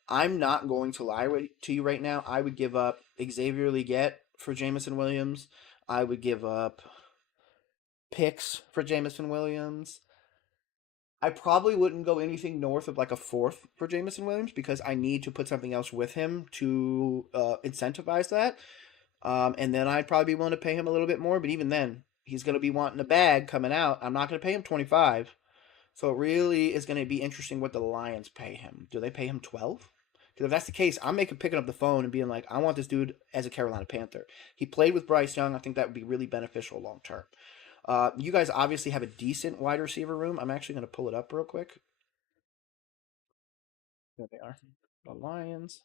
I'm not going to lie to you right now. I would give up Xavier Legette for Jamison Williams. I would give up picks for Jamison Williams. I probably wouldn't go anything north of like a 4th for Jamison Williams because I need to put something else with him to incentivize that. And then I'd probably be willing to pay him a little bit more. But even then, he's going to be wanting a bag coming out. I'm not going to pay him 25. So it really is going to be interesting what the Lions pay him. Do they pay him 12? Because if that's the case, I'm picking up the phone and being like, I want this dude as a Carolina Panther. He played with Bryce Young. I think that would be really beneficial long term. You guys obviously have a decent wide receiver room. I'm actually going to pull it up real quick. There they are. The Lions.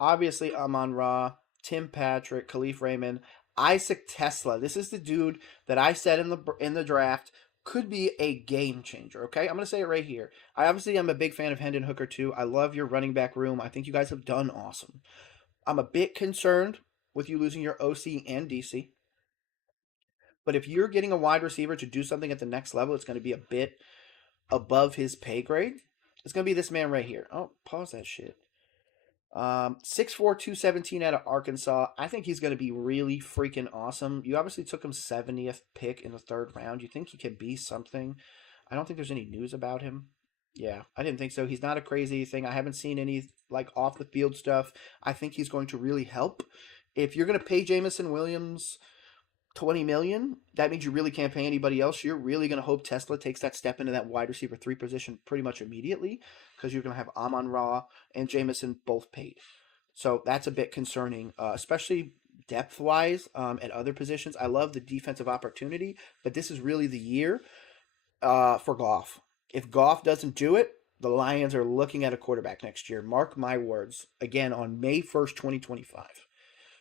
Obviously, Amon-Ra, Tim Patrick, Khalif Raymond, Isaac Tesla. This is the dude that I said in the draft could be a game changer, okay? I'm going to say it right here. I obviously am a big fan of Hendon Hooker, too. I love your running back room. I think you guys have done awesome. I'm a bit concerned with you losing your OC and DC. But if you're getting a wide receiver to do something at the next level, it's going to be a bit above his pay grade. It's going to be this man right here. Oh, pause that shit. 6'4", 217 out of Arkansas. I think he's going to be really freaking awesome. You obviously took him 70th pick in the 3rd round. You think he could be something? I don't think there's any news about him. Yeah, I didn't think so. He's not a crazy thing. I haven't seen any like off the field stuff. I think he's going to really help. If you're going to pay Jamison Williams $20 million, that means you really can't pay anybody else. You're really going to hope Tesla takes that step into that wide receiver 3 position pretty much immediately because you're going to have Amon-Ra and Jamison both paid. So that's a bit concerning, especially depth-wise at other positions. I love the defensive opportunity, but this is really the year for Goff. If Goff doesn't do it, the Lions are looking at a quarterback next year. Mark my words. Again, on May 1st, 2025.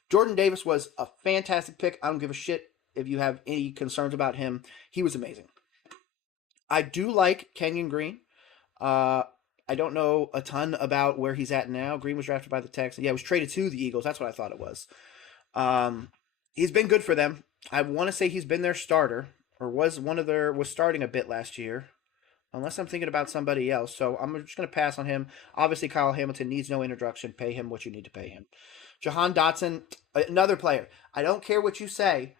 Jordan Davis was a fantastic pick. I don't give a shit if you have any concerns about him. He was amazing. I do like Kenyon Green. Uh, I don't know a ton about where he's at now. Green was drafted by the Texans. Yeah, he was traded to the Eagles. That's what I thought it was. Um, he's been good for them. I want to say he's been their starter, or was starting a bit last year, unless I'm thinking about somebody else. So I'm just going to pass on him. Obviously, Kyle Hamilton needs no introduction. Pay him what you need to pay him. Jahan Dotson, another player. I don't care what you say.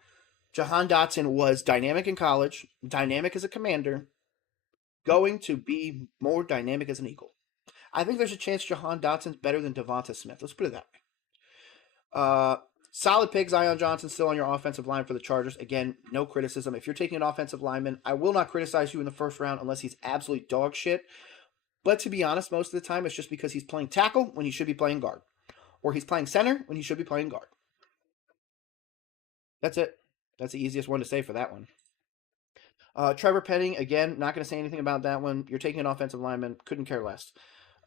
Jahan Dotson was dynamic in college, dynamic as a commander, going to be more dynamic as an Eagle. I think there's a chance Jahan Dotson's better than Devonta Smith. Let's put it that way. Solid pick, Zion Johnson still on your offensive line for the Chargers. Again, no criticism. If you're taking an offensive lineman, I will not criticize you in the first round unless he's absolute dog shit. But to be honest, most of the time it's just because he's playing tackle when he should be playing guard, or he's playing center when he should be playing guard. That's it. That's the easiest one to say for that one. Trevor Penning, again, not going to say anything about that one. You're taking an offensive lineman, couldn't care less.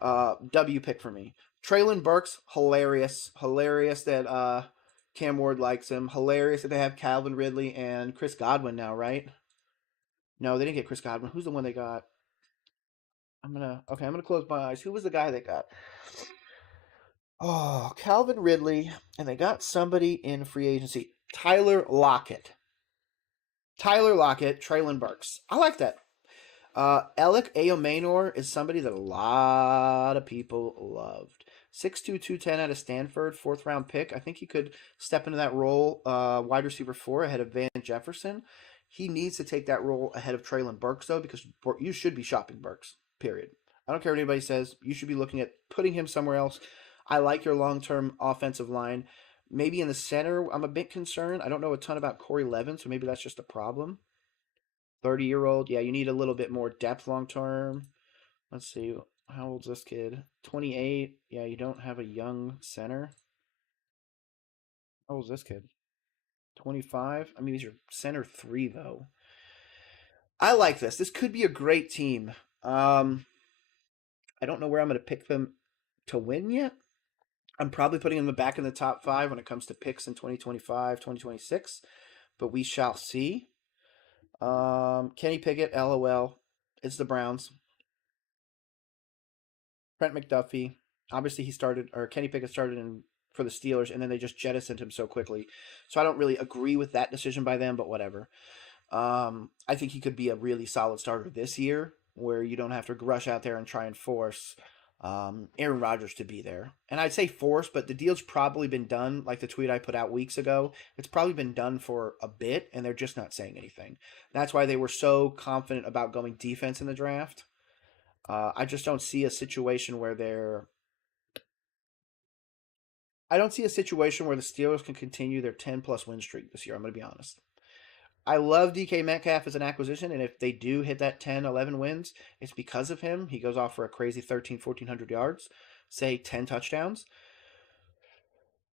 W pick for me. Traylon Burks, hilarious. Hilarious that Cam Ward likes him. Hilarious that they have Calvin Ridley and Chris Godwin now, right? No, they didn't get Chris Godwin. Who's the one they got? I'm gonna close my eyes. Who was the guy they got? Oh, Calvin Ridley, and they got somebody in free agency. Tyler Lockett. Tyler Lockett, Traylon Burks. I like that. Alec Aomanor is somebody that a lot of people loved. 6'2", 210 out of Stanford, fourth round pick. I think he could step into that role, wide receiver 4 ahead of Van Jefferson. He needs to take that role ahead of Traylon Burks, though, because you should be shopping Burks, period. I don't care what anybody says. You should be looking at putting him somewhere else. I like your long-term offensive line. Maybe in the center, I'm a bit concerned. I don't know a ton about Corey Levin, so maybe that's just a problem. 30-year-old. Yeah, you need a little bit more depth long term. Let's see. How old's this kid? 28. Yeah, you don't have a young center. How old's this kid? 25. I mean, these are center 3, though. I like this. This could be a great team. I don't know where I'm going to pick them to win yet. I'm probably putting them back in the top 5 when it comes to picks in 2025, 2026, but we shall see. Kenny Pickett, LOL. It's the Browns. Trent McDuffie. Obviously, Kenny Pickett started for the Steelers, and then they just jettisoned him so quickly. So I don't really agree with that decision by them, but whatever. I think he could be a really solid starter this year, where you don't have to rush out there and try and force Aaron Rodgers to be there. And I'd say force, but the deal's probably been done, like the tweet I put out weeks ago. It's probably been done for a bit, and they're just not saying anything. That's why they were so confident about going defense in the draft. I just don't see a situation where I don't see a situation where the Steelers can continue their 10-plus win streak this year. I'm going to be honest. I love DK Metcalf as an acquisition, and if they do hit that 10, 11 wins, it's because of him. He goes off for a crazy 1,400 yards, say 10 touchdowns.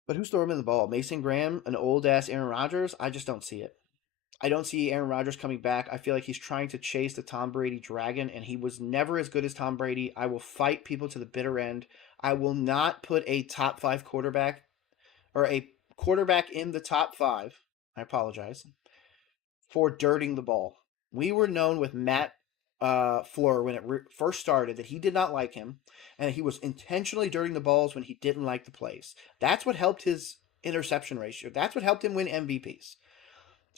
But who's throwing him the ball? Mason Graham, an old-ass Aaron Rodgers? I just don't see it. I don't see Aaron Rodgers coming back. I feel like he's trying to chase the Tom Brady dragon, and he was never as good as Tom Brady. I will fight people to the bitter end. I will not put a top 5 quarterback or a quarterback in the top 5. I apologize for dirting the ball. We were known with Matt Fleur when it first started that he did not like him, and he was intentionally dirting the balls when he didn't like the plays. That's what helped his interception ratio. That's what helped him win MVPs.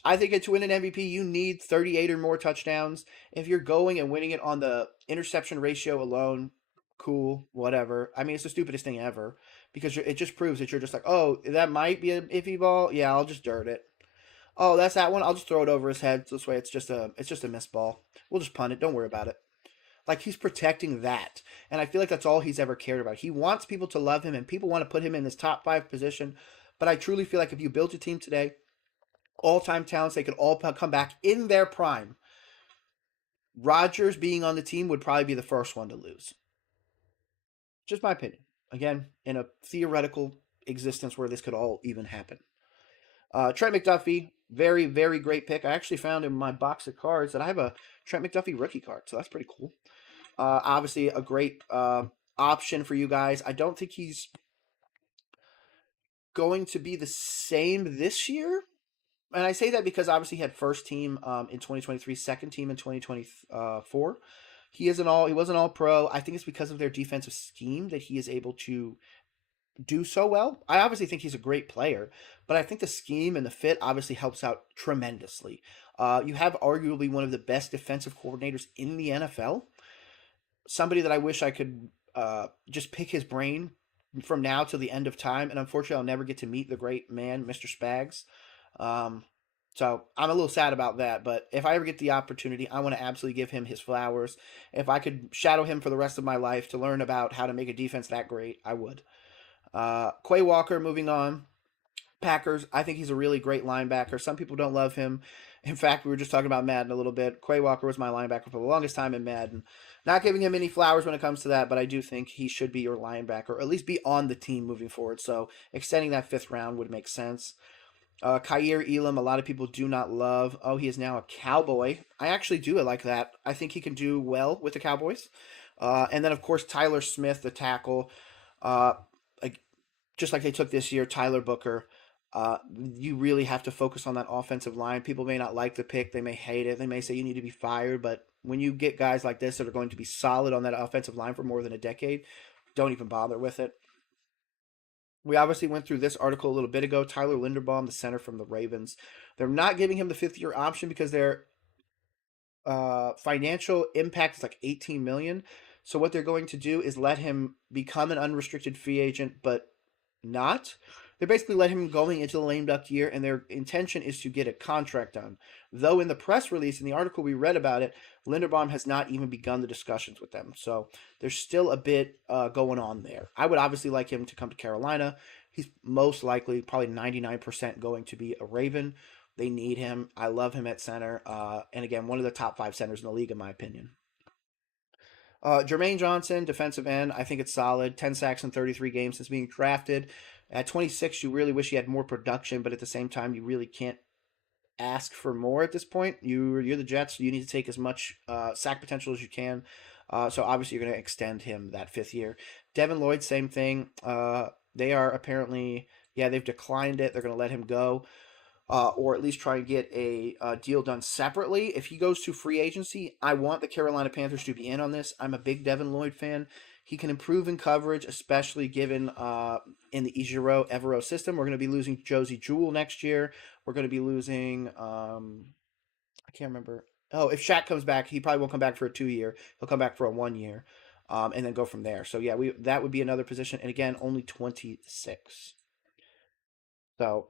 I think to win an MVP, you need 38 or more touchdowns. If you're going and winning it on the interception ratio alone, cool, whatever. I mean, it's the stupidest thing ever because it just proves that you're just like, oh, that might be an iffy ball. Yeah, I'll just dirt it. Oh, that's that one. I'll just throw it over his head. This way, it's just a missed ball. We'll just punt it. Don't worry about it. Like he's protecting that, and I feel like that's all he's ever cared about. He wants people to love him, and people want to put him in this top 5 position. But I truly feel like if you built a team today, all-time talents, they could all come back in their prime. Rodgers being on the team would probably be the first one to lose. Just my opinion. Again, in a theoretical existence where this could all even happen. Trent McDuffie, very, very great pick. I actually found in my box of cards that I have a Trent McDuffie rookie card, so that's pretty cool. Obviously, a great option for you guys. I don't think he's going to be the same this year. And I say that because obviously he had first team in 2023, second team in 2024. He was an all pro. I think it's because of their defensive scheme that he is able to do so well. I obviously think he's a great player, but I think the scheme and the fit obviously helps out tremendously. You have arguably one of the best defensive coordinators in the NFL. Somebody that I wish I could just pick his brain from now till the end of time, and unfortunately, I'll never get to meet the great man, Mr. Spags. Um, so I'm a little sad about that, but if I ever get the opportunity, I want to absolutely give him his flowers. If I could shadow him for the rest of my life to learn about how to make a defense that great, I would. Quay Walker, moving on. Packers, I think he's a really great linebacker. Some people don't love him. In fact, we were just talking about Madden a little bit. Quay Walker was my linebacker for the longest time in Madden. Not giving him any flowers when it comes to that, but I do think he should be your linebacker, or at least be on the team moving forward. So extending that fifth round would make sense. Kyer Elam, a lot of people do not love. Oh, he is now a Cowboy. I actually do like that. I think he can do well with the Cowboys. And then, of course, Tyler Smith, the tackle. Uh, like, just like they took this year, Tyler Booker. You really have to focus on that offensive line. People may not like the pick. They may hate it. They may say you need to be fired. But when you get guys like this that are going to be solid on that offensive line for more than a decade, don't even bother with it. We obviously went through this article a little bit ago. Tyler Linderbaum, the center from the Ravens. They're not giving him the fifth year option because their financial impact is like 18 million. So what they're going to do is let him become an unrestricted free agent, but not. They basically let him going into the lame duck year, and their intention is to get a contract done. Though in the press release, in the article we read about it, Linderbaum has not even begun the discussions with them. So there's still a bit going on there. I would obviously like him to come to Carolina. He's most likely, probably 99% going to be a Raven. They need him. I love him at center. And again, one of the top five centers in the league, in my opinion. Jermaine Johnson, defensive end, I think it's solid. 10 sacks in 33 games since being drafted. At 26, you really wish he had more production, but at the same time, you really can't ask for more at this point. You're the Jets. So you need to take as much sack potential as you can. So obviously, you're going to extend him that fifth year. Devin Lloyd, same thing. They are apparently, yeah, they've declined it. They're going to let him go, or at least try and get a deal done separately. If he goes to free agency, I want the Carolina Panthers to be in on this. I'm a big Devin Lloyd fan. He can improve in coverage, especially given in the Ijiro Evero system. We're going to be losing Josie Jewell next year. We're going to be losing. I can't remember. Oh, if Shaq comes back, he probably won't come back for a 2 year. He'll come back for a 1 year, and then go from there. So yeah, we that would be another position. And again, only 26. So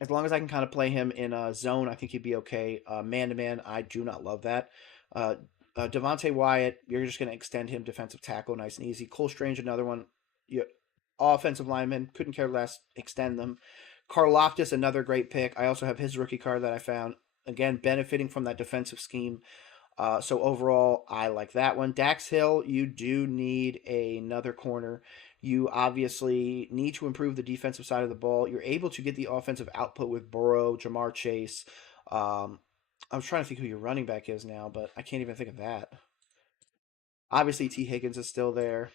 as long as I can kind of play him in a zone, I think he'd be okay. Man to man, I do not love that. Uh, Devontae Wyatt, you're just going to extend him defensive tackle, nice and easy. Cole Strange, another one. You, offensive lineman, couldn't care less, extend them. Carl Loftus, another great pick. I also have his rookie card that I found. Again, benefiting from that defensive scheme. So overall, I like that one. Dax Hill, you do need another corner. You obviously need to improve the defensive side of the ball. You're able to get the offensive output with Burrow, Jamar Chase. I was trying to think who your running back is now, but I can't even think of that. Obviously, T. Higgins is still there.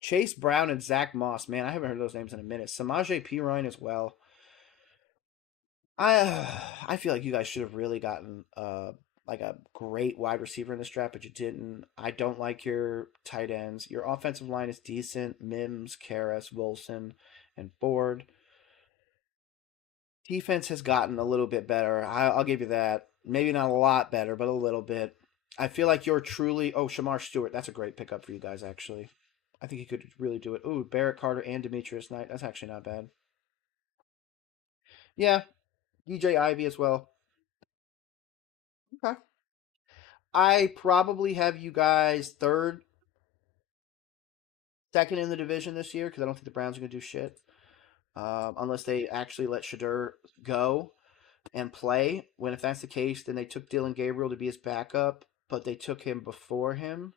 Chase Brown and Zach Moss. Man, I haven't heard those names in a minute. Samaje Perine as well. I feel like you guys should have really gotten like a great wide receiver in this draft, but you didn't. I don't like your tight ends. Your offensive line is decent. Mims, Karras, Wilson, and Ford. Defense has gotten a little bit better. I'll give you that. Maybe not a lot better, but a little bit. I feel like you're truly. Oh, Shamar Stewart. That's a great pickup for you guys, actually. I think he could really do it. Ooh, Barrett Carter and Demetrius Knight. That's actually not bad. Yeah, DJ Ivy as well. Okay. I probably have you guys third, second in the division this year because I don't think the Browns are going to do shit unless they actually let Shadur go and play. When if that's the case, then they took Dylan Gabriel to be his backup, but they took him before him.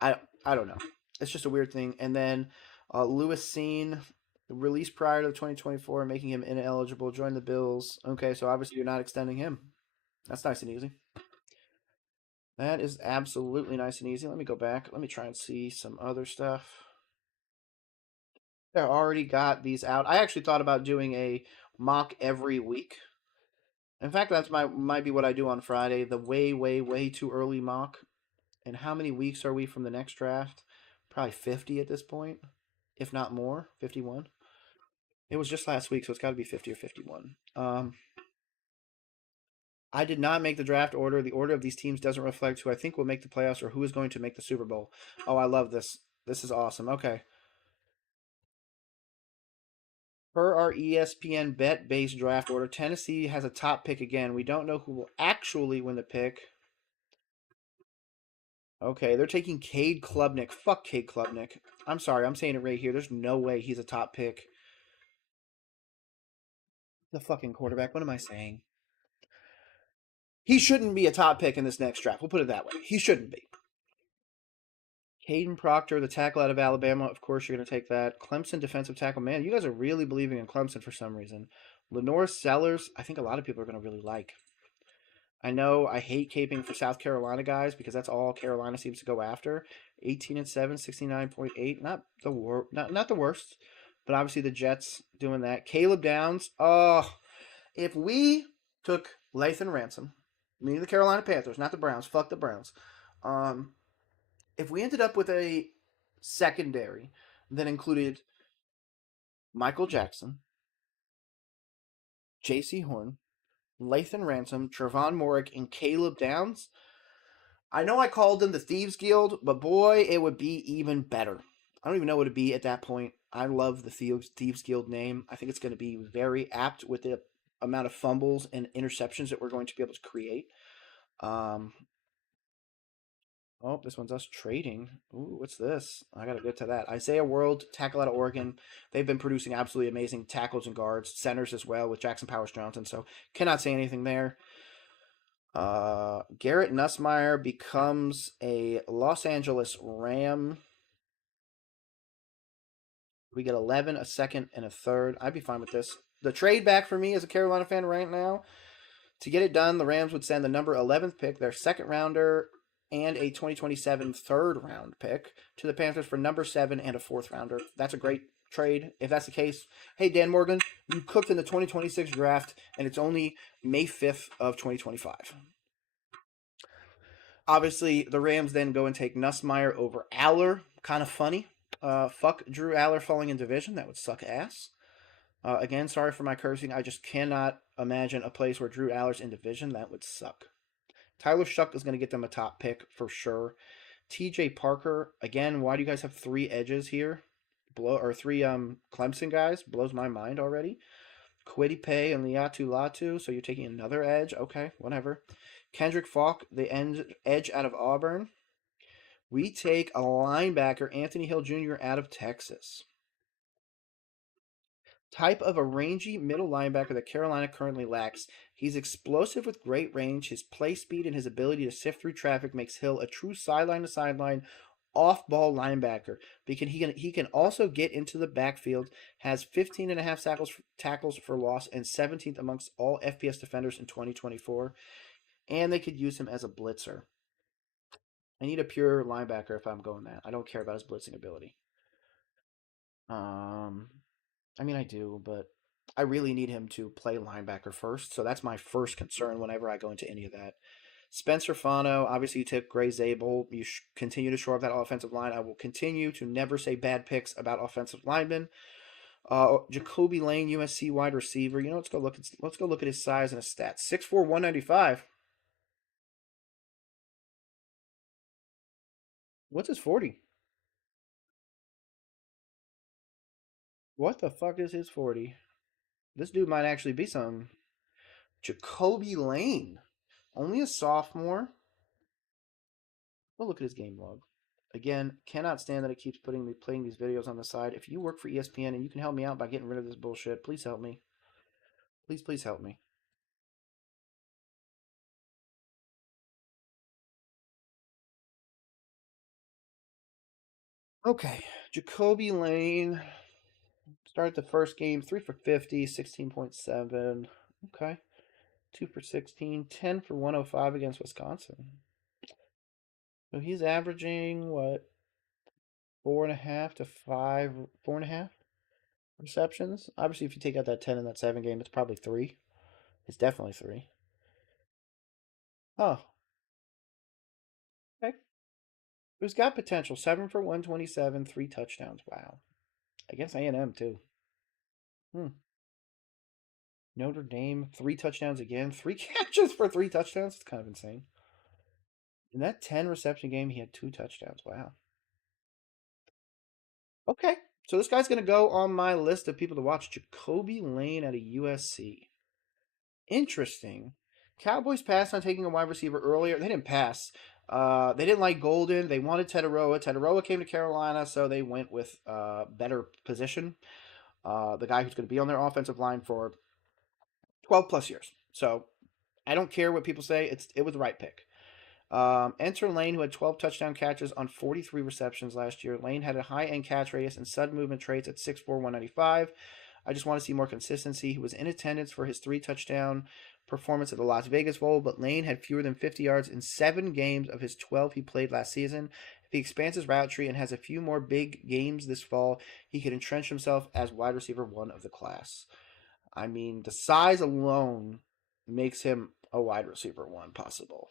I I don't know. It's just a weird thing. And then Lewis Seen released prior to 2024, making him ineligible. Join the Bills. Okay, so obviously you're not extending him. That's nice and easy. That is absolutely nice and easy. Let me go back. Let me try and see some other stuff. I already got these out. I actually thought about doing a mock every week. In fact, that's might be what I do on Friday. The way, way, way too early mock. And how many weeks are we from the next draft? Probably 50 at this point, if not more. 51. It was just last week, so it's got to be 50 or 51. I did not make the draft order. The order of these teams doesn't reflect who I think will make the playoffs or who is going to make the Super Bowl. Oh, I love this. This is awesome. Okay. Per our ESPN bet based draft order, Tennessee has a top pick again. We don't know who will actually win the pick. Okay, they're taking Cade Klubnik. Fuck Cade Klubnik. I'm sorry, I'm saying it right here. There's no way he's a top pick. The fucking quarterback. What am I saying? He shouldn't be a top pick in this next draft. We'll put it that way. He shouldn't be. Caden Proctor, the tackle out of Alabama. Of course, you're going to take that. Clemson defensive tackle. Man, you guys are really believing in Clemson for some reason. Lenore Sellers, I think a lot of people are going to really like. I know I hate caping for South Carolina guys because that's all Carolina seems to go after. 18-7, 69.8. Not the not the worst, but obviously the Jets doing that. Caleb Downs. Oh, if we took Lathan Ransom, meaning the Carolina Panthers, not the Browns. Fuck the Browns. Um, if we ended up with a secondary that included Michael Jackson, J.C. Horn, Lathan Ransom, Trevon Morik, and Caleb Downs, I know I called them the Thieves Guild, but boy, it would be even better. I don't even know what it'd be at that point. I love the Thieves Guild name. I think it's going to be very apt with the amount of fumbles and interceptions that we're going to be able to create. Um, oh, this one's us trading. Ooh, what's this? I got to get to that. Isaiah World, tackle out of Oregon. They've been producing absolutely amazing tackles and guards, centers as well with Jackson Powers Johnson. So cannot say anything there. Garrett Nussmeyer becomes a Los Angeles Ram. We get 11, a second, and a third. I'd be fine with this. The trade back for me as a Carolina fan right now, to get it done, the Rams would send the number 11th pick, their second rounder, and a 2027 third round pick to the Panthers for number 7 and a fourth rounder. That's a great trade. If that's the case, hey, Dan Morgan, you cooked in the 2026 draft, and it's only May 5th of 2025. Obviously, the Rams then go and take Nussmeyer over Aller. Kind of funny. Fuck Drew Aller falling in division. That would suck ass. Again, sorry for my cursing. I just cannot imagine a place where Drew Aller's in division. That would suck. Tyler Shuck is going to get them a top pick for sure. TJ Parker, again, why do you guys have 3 edges here? Or 3 Clemson guys? Blows my mind already. Kwity Paye and Liatu Latu, so you're taking another edge. Okay, whatever. Kendrick Falk, the edge out of Auburn. We take a linebacker, Anthony Hill Jr. out of Texas. Type of a rangy middle linebacker that Carolina currently lacks. He's explosive with great range. His play speed and his ability to sift through traffic makes Hill a true sideline to sideline off-ball linebacker. He can also get into the backfield, has 15 and a half tackles for loss, and 17th amongst all FPS defenders in 2024. And they could use him as a blitzer. I need a pure linebacker if I'm going that. I don't care about his blitzing ability. Um, I mean, I do, but I really need him to play linebacker first. So that's my first concern whenever I go into any of that. Spencer Fano, obviously you took Gray Zabel. You continue to shore up that offensive line. I will continue to never say bad picks about offensive linemen. Jacoby Lane, USC wide receiver. You know, let's go look at his size and his stats. 6'4", 195. What's his 40? What the fuck is his 40? This dude might actually be some Jacoby Lane. Only a sophomore. We'll look at his game log. Again, cannot stand that it keeps playing these videos on the side. If you work for ESPN and you can help me out by getting rid of this bullshit, please help me. Please, please help me. Okay, Jacoby Lane. Started the first game, 3 for 50, 16.7. Okay. 2 for 16, 10 for 105 against Wisconsin. So he's averaging, what, 4.5 to 5, 4.5? receptions. Obviously, if you take out that 10 in that 7 game, it's probably 3. It's definitely 3. Oh, okay. Who's got potential? 7 for 127, 3 touchdowns. Wow. Against A&M, too. Hmm. Notre Dame, 3 touchdowns again. 3 catches for 3 touchdowns. It's kind of insane. In that 10 reception game, he had 2 touchdowns. Wow. Okay. So this guy's going to go on my list of people to watch. Jacoby Lane at a USC. Interesting. Cowboys passed on taking a wide receiver earlier. They didn't pass. They didn't like Golden. They wanted Tetaroa. Tetaroa came to Carolina, so they went with better position. The guy who's going to be on their offensive line for 12 plus years. So I don't care what people say. It was the right pick. Enter Lane, who had 12 touchdown catches on 43 receptions last year. Lane had a high end catch radius and sudden movement traits at 6'4", 195. I just want to see more consistency. He was in attendance for his 3 touchdown performance at the Las Vegas Bowl, but Lane had fewer than 50 yards in 7 games of his 12 he played last season. If he expands his route tree and has a few more big games this fall, he could entrench himself as wide receiver 1 of the class. I mean, the size alone makes him a wide receiver 1 possible.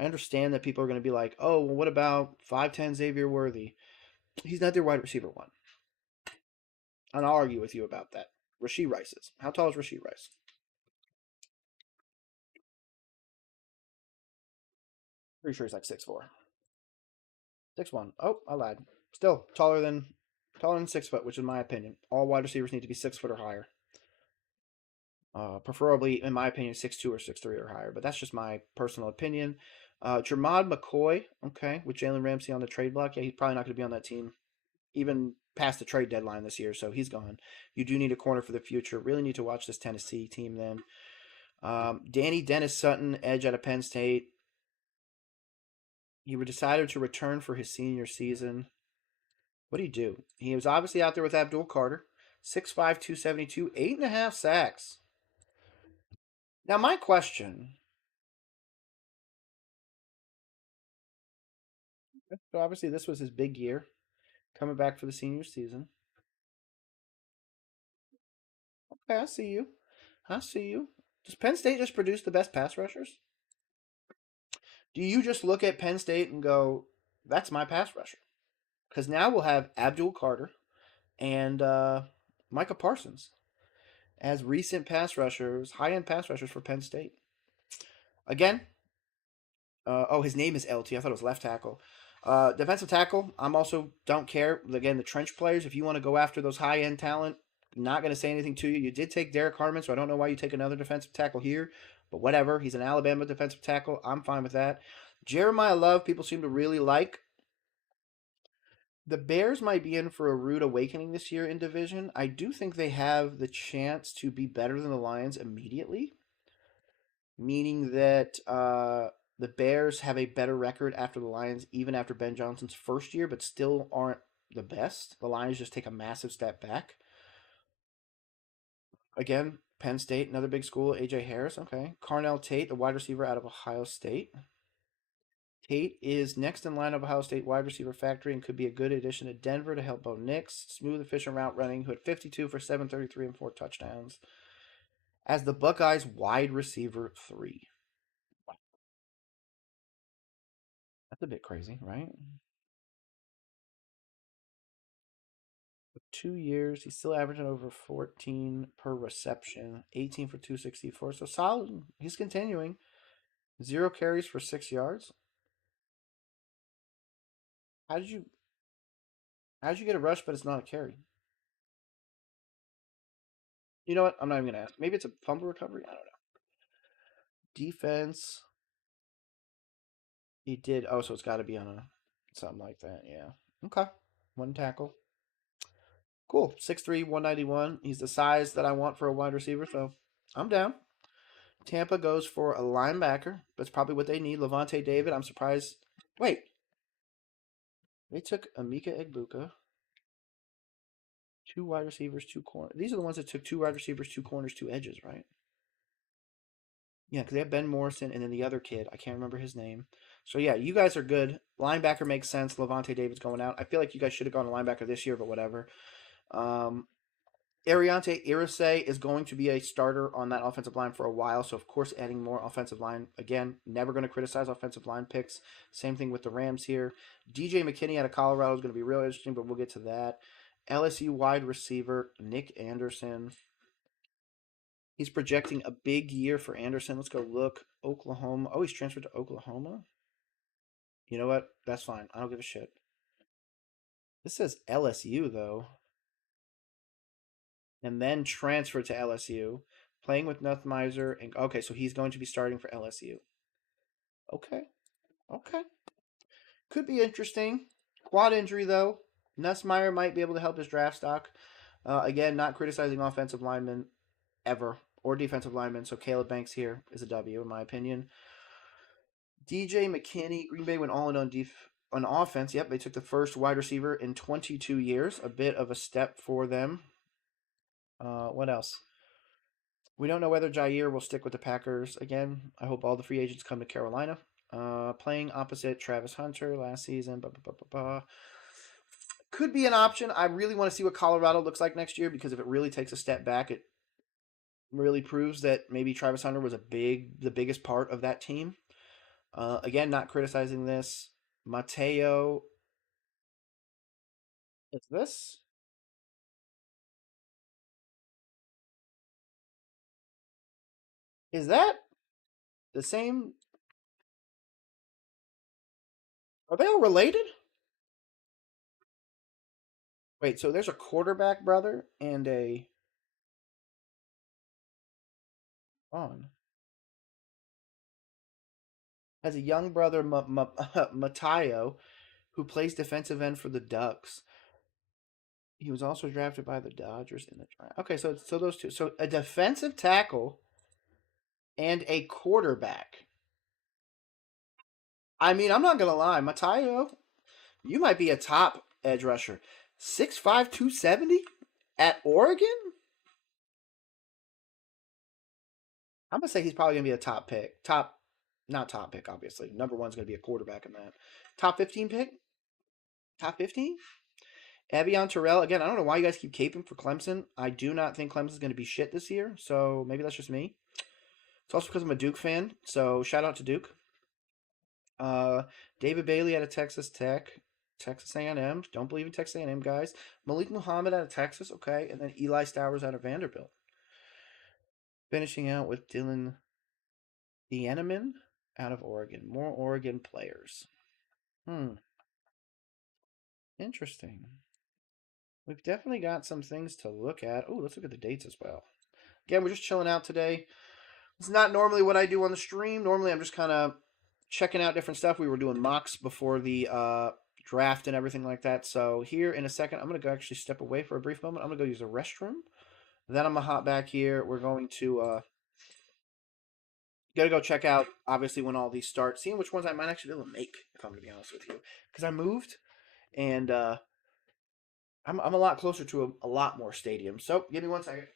I understand that people are going to be like, oh, well, what about 5'10 Xavier Worthy? He's not their wide receiver 1. And I'll argue with you about that. Rashee Rice is. How tall is Rashee Rice? Pretty sure he's like 6'4". 6'1". Oh, I lied. Still taller than 6 foot, which is my opinion. All wide receivers need to be 6 foot or higher. Preferably, in my opinion, 6'2" or 6'3" or higher. But that's just my personal opinion. Jermod McCoy, okay, with Jalen Ramsey on the trade block. Yeah, he's probably not going to be on that team even past the trade deadline this year, so he's gone. You do need a corner for the future. Really need to watch this Tennessee team then. Danny Dennis Sutton, edge out of Penn State. He decided to return for his senior season. What did he do? He was obviously out there with Abdul Carter. 6'5", 272, 8.5 sacks. Now, my question. So, obviously, this was his big year, coming back for the senior season. Okay, I see you. I see you. Does Penn State just produce the best pass rushers? Do you just look at Penn State and go, that's my pass rusher? Because now we'll have Abdul Carter and Micah Parsons as recent pass rushers, high end pass rushers for Penn State. Again, his name is LT. I thought it was left tackle. Defensive tackle, I'm also don't care. Again, the trench players, if you want to go after those high end talent, not going to say anything to you. You did take Derek Harmon, so I don't know why you take another defensive tackle here, but whatever. He's an Alabama defensive tackle. I'm fine with that. Jeremiah Love, people seem to really like. The Bears might be in for a rude awakening this year in division. I do think they have the chance to be better than the Lions immediately, meaning that the Bears have a better record after the Lions, even after Ben Johnson's first year, but still aren't the best. The Lions just take a massive step back. Again, Penn State, another big school. AJ Harris, okay. Carnell Tate, the wide receiver out of Ohio State. Tate is next in line of Ohio State wide receiver factory and could be a good addition to Denver to help Bo Nix. Smooth, efficient route running, who had 52 for 733 and 4 touchdowns. As the Buckeyes wide receiver 3. That's a bit crazy, right? 2 years, he's still averaging over 14 per reception, 18 for 264. So solid. He's continuing. 0 carries for 6 yards. How did you get a rush, but it's not a carry? You know what? I'm not even gonna ask. Maybe it's a fumble recovery. I don't know. Defense. He did. Oh, so it's got to be on a something like that. Yeah. Okay. 1 tackle. Cool. 6'3", 191. He's the size that I want for a wide receiver, so I'm down. Tampa goes for a linebacker. That's probably what they need. Levante David. I'm surprised. Wait. They took Emeka Egbuka. 2 wide receivers, 2 corners. These are the ones that took 2 wide receivers, 2 corners, 2 edges, right? Yeah, because they have Ben Morrison and then the other kid. I can't remember his name. So, yeah, you guys are good. Linebacker makes sense. Levante David's going out. I feel like you guys should have gone to linebacker this year, but whatever. Ariante Irise is going to be a starter on that offensive line for a while, so of course adding more offensive line. Again, never going to criticize offensive line picks. Same thing with the Rams here. DJ McKinney out of Colorado is going to be real interesting, but we'll get to that. LSU wide receiver Nick Anderson. He's projecting a big year for Anderson. Let's go look. Oklahoma. Oh, he's transferred to Oklahoma? You know what? That's fine. I don't give a shit. This says LSU, though. And then transferred to LSU. Playing with Nuthmeiser. And okay, so he's going to be starting for LSU. Okay. Okay. Could be interesting. Quad injury, though. Nussmeier might be able to help his draft stock. Again, not criticizing offensive linemen ever or defensive linemen. So Caleb Banks here is a W, in my opinion. DJ McKinney, Green Bay went all in on offense. Yep, they took the first wide receiver in 22 years. A bit of a step for them. What else? We don't know whether Jair will stick with the Packers again. I hope all the free agents come to Carolina. Playing opposite Travis Hunter last season. Could be an option. I really want to see what Colorado looks like next year because if it really takes a step back, it really proves that maybe Travis Hunter was the biggest part of that team. Again, not criticizing this. Mateo, is this? Is that the same? Are they all related? Wait, so there's a quarterback brother and a on has a young brother Mateo who plays defensive end for the Ducks. He was also drafted by the Dodgers in the draft. Okay, so those two. So a defensive tackle and a quarterback. I mean, I'm not gonna lie, Mateo, you might be a top edge rusher. 6'5", 270 at Oregon? I'm gonna say he's probably gonna be a top pick. Not top pick, obviously. Number one's gonna be a quarterback in that. Top 15 pick? Top 15? Avion Terrell, again, I don't know why you guys keep caping for Clemson. I do not think Clemson's going to be shit this year, so maybe that's just me. It's also because I'm a Duke fan, so shout out to Duke. Uh, David Bailey out of Texas Tech, Texas A&M. Don't believe in Texas A&M, guys. Malik Muhammad out of Texas, okay, and then Eli Stowers out of Vanderbilt. Finishing out with Dylan Thieneman out of Oregon. More Oregon players. Interesting. We've definitely got some things to look at. Oh, let's look at the dates as well. Again, we're just chilling out today. It's not normally what I do on the stream. Normally, I'm just kind of checking out different stuff. We were doing mocks before the draft and everything like that. So here in a second, I'm going to go actually step away for a brief moment. I'm going to go use the restroom. Then I'm going to hop back here. We're going to got to go check out, obviously, when all these start, seeing which ones I might actually be able to make, if I'm going to be honest with you. Because I moved, and I'm a lot closer to a lot more stadiums. So give me 1 second.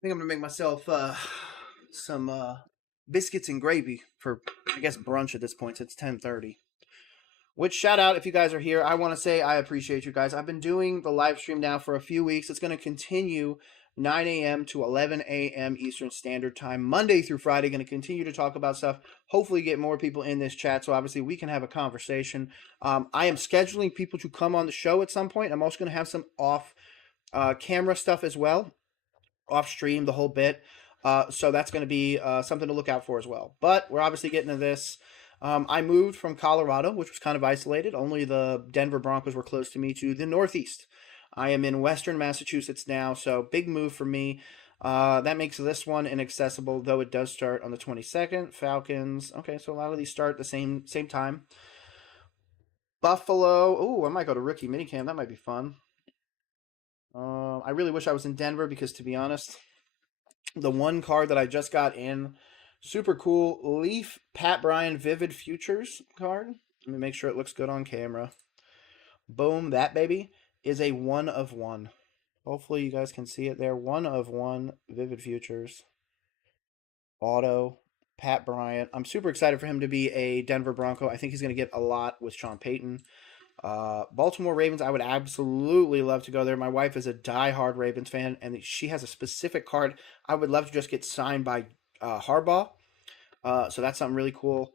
think I'm gonna make myself some biscuits and gravy for, I guess, brunch at this point. It's 10:30. Which, shout out if you guys are here. I want to say I appreciate you guys. I've been doing the live stream now for a few weeks. It's going to continue 9 a.m. to 11 a.m. Eastern Standard Time, Monday through Friday. Going to continue to talk about stuff. Hopefully, get more people in this chat so obviously we can have a conversation. I am scheduling people to come on the show at some point. I'm also going to have some off camera stuff as well, off stream, the whole bit. So that's going to be something to look out for as well. But we're obviously getting to this. I moved from Colorado, which was kind of isolated. Only the Denver Broncos were close to me, to the Northeast. I am in Western Massachusetts now, so big move for me. That makes this one inaccessible, though it does start on the 22nd. Falcons. Okay, so a lot of these start at the same time. Buffalo. Oh, I might go to rookie minicamp. That might be fun. I really wish I was in Denver because, to be honest, the one card that I just got in, super cool Leaf Pat Bryan Vivid Futures card. Let me make sure it looks good on camera. Boom, that baby is a 1 of 1. Hopefully you guys can see it there. 1 of 1 Vivid Futures. Auto. Pat Bryant. I'm super excited for him to be a Denver Bronco. I think he's going to get a lot with Sean Payton. Baltimore Ravens, I would absolutely love to go there. My wife is a diehard Ravens fan, and she has a specific card I would love to just get signed by Harbaugh. So that's something really cool.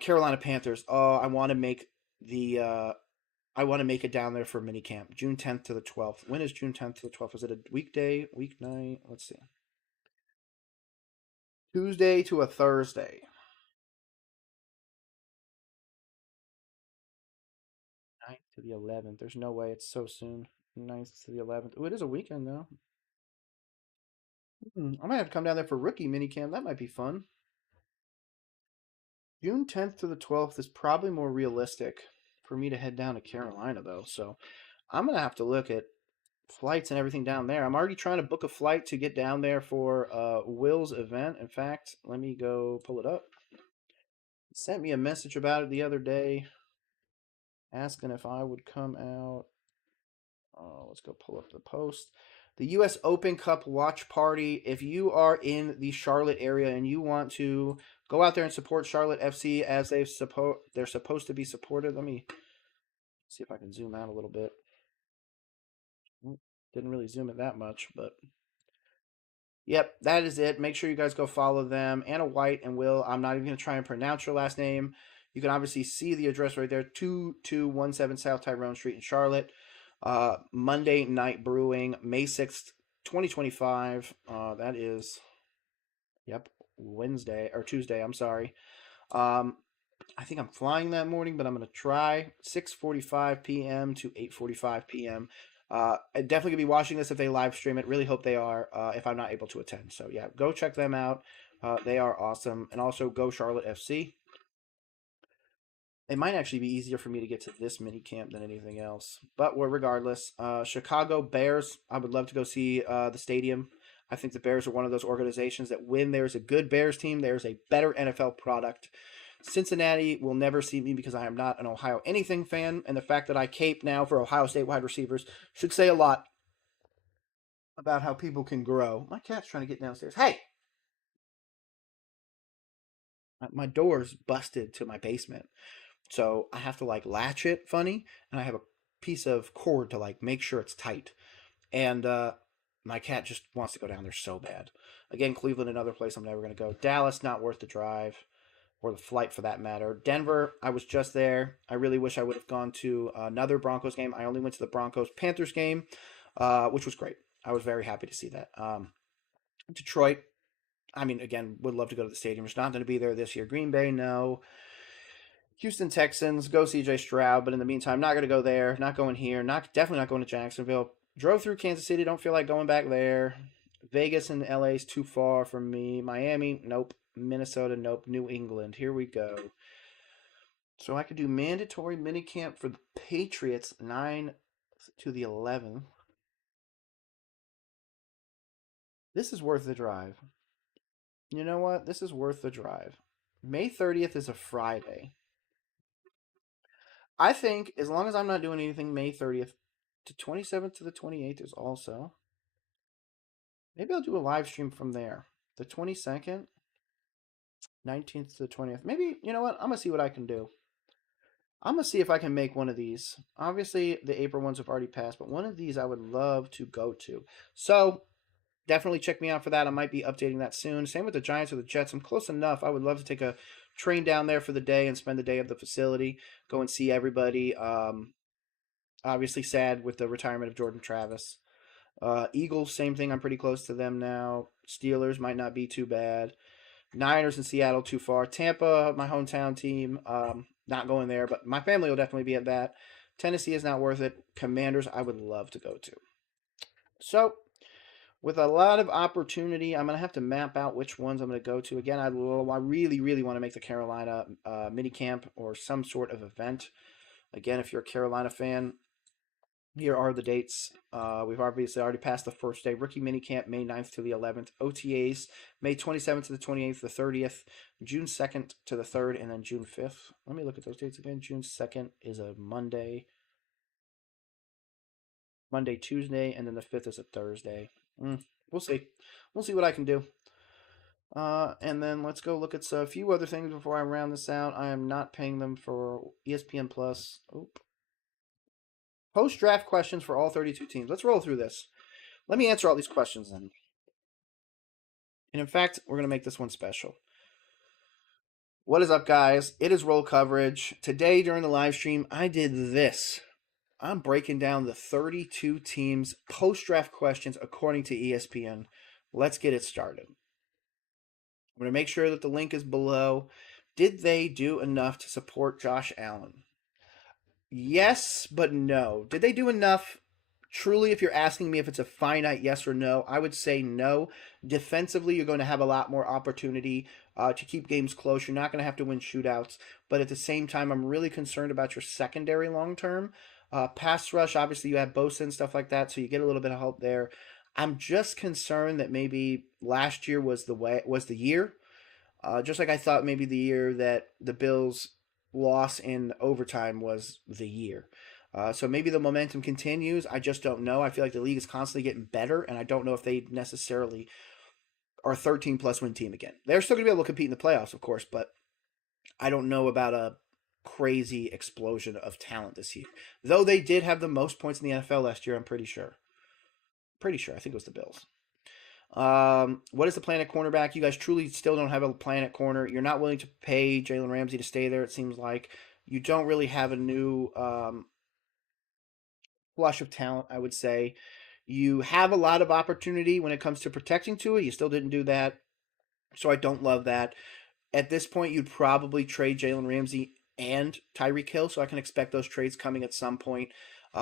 Carolina Panthers. Oh, I want to make it down there for minicamp, June 10th to the 12th. When is June 10th to the 12th? Is it a weekday, weeknight? Let's see. Tuesday to a Thursday. 9th to the 11th. There's no way it's so soon. 9th to the 11th. Oh, it is a weekend though. I might have to come down there for rookie minicamp. That might be fun. June 10th to the 12th is probably more realistic for me to head down to Carolina, though. So I'm going to have to look at flights and everything down there. I'm already trying to book a flight to get down there for Will's event. In fact, let me go pull it up. He sent me a message about it the other day asking if I would come out. Let's go pull up the post. The U.S. Open Cup watch party. If you are in the Charlotte area and you want to go out there and support Charlotte FC as they're supposed to be supported. Let me see if I can zoom out a little bit. Didn't really zoom it that much, but yep, that is it. Make sure you guys go follow them. Anna White and Will. I'm not even going to try and pronounce your last name. You can obviously see the address right there, 2217 South Tyrone Street in Charlotte. Monday Night Brewing, May 6th, 2025. That is, yep, Wednesday or Tuesday. I'm sorry. I think I'm flying that morning, but I'm gonna try 6:45 p.m. to 8:45 p.m. I'm definitely gonna be watching this if they live stream it. Really hope they are. If I'm not able to attend, so yeah, go check them out. They are awesome, and also go Charlotte FC. It might actually be easier for me to get to this mini camp than anything else. But regardless, Chicago Bears, I would love to go see the stadium. I think the Bears are one of those organizations that when there's a good Bears team, there's a better NFL product. Cincinnati will never see me because I am not an Ohio anything fan, and the fact that I cape now for Ohio State wide receivers should say a lot about how people can grow. My cat's trying to get downstairs. Hey! My door's busted to my basement. So I have to like latch it funny, and I have a piece of cord to like make sure it's tight. And my cat just wants to go down there so bad. Again, Cleveland, another place I'm never going to go. Dallas, not worth the drive or the flight for that matter. Denver, I was just there. I really wish I would have gone to another Broncos game. I only went to the Broncos Panthers game, which was great. I was very happy to see that. Detroit, I mean, again, would love to go to the stadium. It's not going to be there this year. Green Bay, no. Houston Texans, go CJ Stroud, but in the meantime, not going to go there, not going here, definitely not going to Jacksonville. Drove through Kansas City, don't feel like going back there. Vegas and LA is too far from me. Miami, nope. Minnesota, nope. New England, here we go. So I could do mandatory minicamp for the Patriots, 9 to the 11th. This is worth the drive. You know what? This is worth the drive. May 30th is a Friday. I think as long as I'm not doing anything May 30th to 27th to the 28th is also. Maybe I'll do a live stream from there. The 22nd, 19th to the 20th. Maybe, you know what? I'm going to see what I can do. I'm going to see if I can make one of these. Obviously, the April ones have already passed, but one of these I would love to go to. So, definitely check me out for that. I might be updating that soon. Same with the Giants or the Jets. I'm close enough. I would love to take a train down there for the day and spend the day at the facility, go and see everybody. Obviously, sad with the retirement of Jordan Travis. Eagles, same thing. I'm pretty close to them now. Steelers might not be too bad. Niners and Seattle too far. Tampa, my hometown team, not going there, but my family will definitely be at that. Tennessee is not worth it. Commanders, I would love to go to. So, with a lot of opportunity, I'm going to have to map out which ones I'm going to go to. Again, I really, really want to make the Carolina mini camp or some sort of event. Again, if you're a Carolina fan, here are the dates. We've obviously already passed the first day. Rookie minicamp, May 9th to the 11th. OTAs, May 27th to the 28th, the 30th. June 2nd to the 3rd, and then June 5th. Let me look at those dates again. June 2nd is a Monday. Monday, Tuesday, and then the 5th is a Thursday. We'll see. We'll see what I can do. And then let's go look at a few other things before I round this out. I am not paying them for ESPN Plus. Oop. Post draft questions for all 32 teams. Let's roll through this. Let me answer all these questions then. And in fact, we're going to make this one special. What is up, guys? It is roll coverage. Today during the live stream, I did this. I'm breaking down the 32 teams post draft questions according to ESPN. Let's get it started. I'm going to make sure that the link is below. Did they do enough to support Josh Allen? Yes, but no. Did they do enough? Truly, if you're asking me if it's a finite yes or no, I would say no. Defensively, you're going to have a lot more opportunity to keep games close. You're not going to have to win shootouts. But at the same time, I'm really concerned about your secondary long term. Pass rush, obviously, you have Bosa and stuff like that, so you get a little bit of help there. I'm just concerned that maybe last year was the year. Just like I thought maybe the year that the Bills' loss in overtime was the year. So maybe the momentum continues. I just don't know. I feel like the league is constantly getting better, and I don't know if they necessarily are a 13 plus win team again. They're still going to be able to compete in the playoffs, of course, but I don't know about a crazy explosion of talent this year. Though they did have the most points in the NFL last year, I'm pretty sure. Pretty sure. I think it was the Bills. What is the plan at cornerback? You guys truly still don't have a plan at corner. You're not willing to pay Jalen Ramsey to stay there, it seems like. You don't really have a new flush of talent, I would say. You have a lot of opportunity when it comes to protecting Tua. You still didn't do that. So I don't love that. At this point, you'd probably trade Jalen Ramsey and Tyreek Hill, so I can expect those trades coming at some point.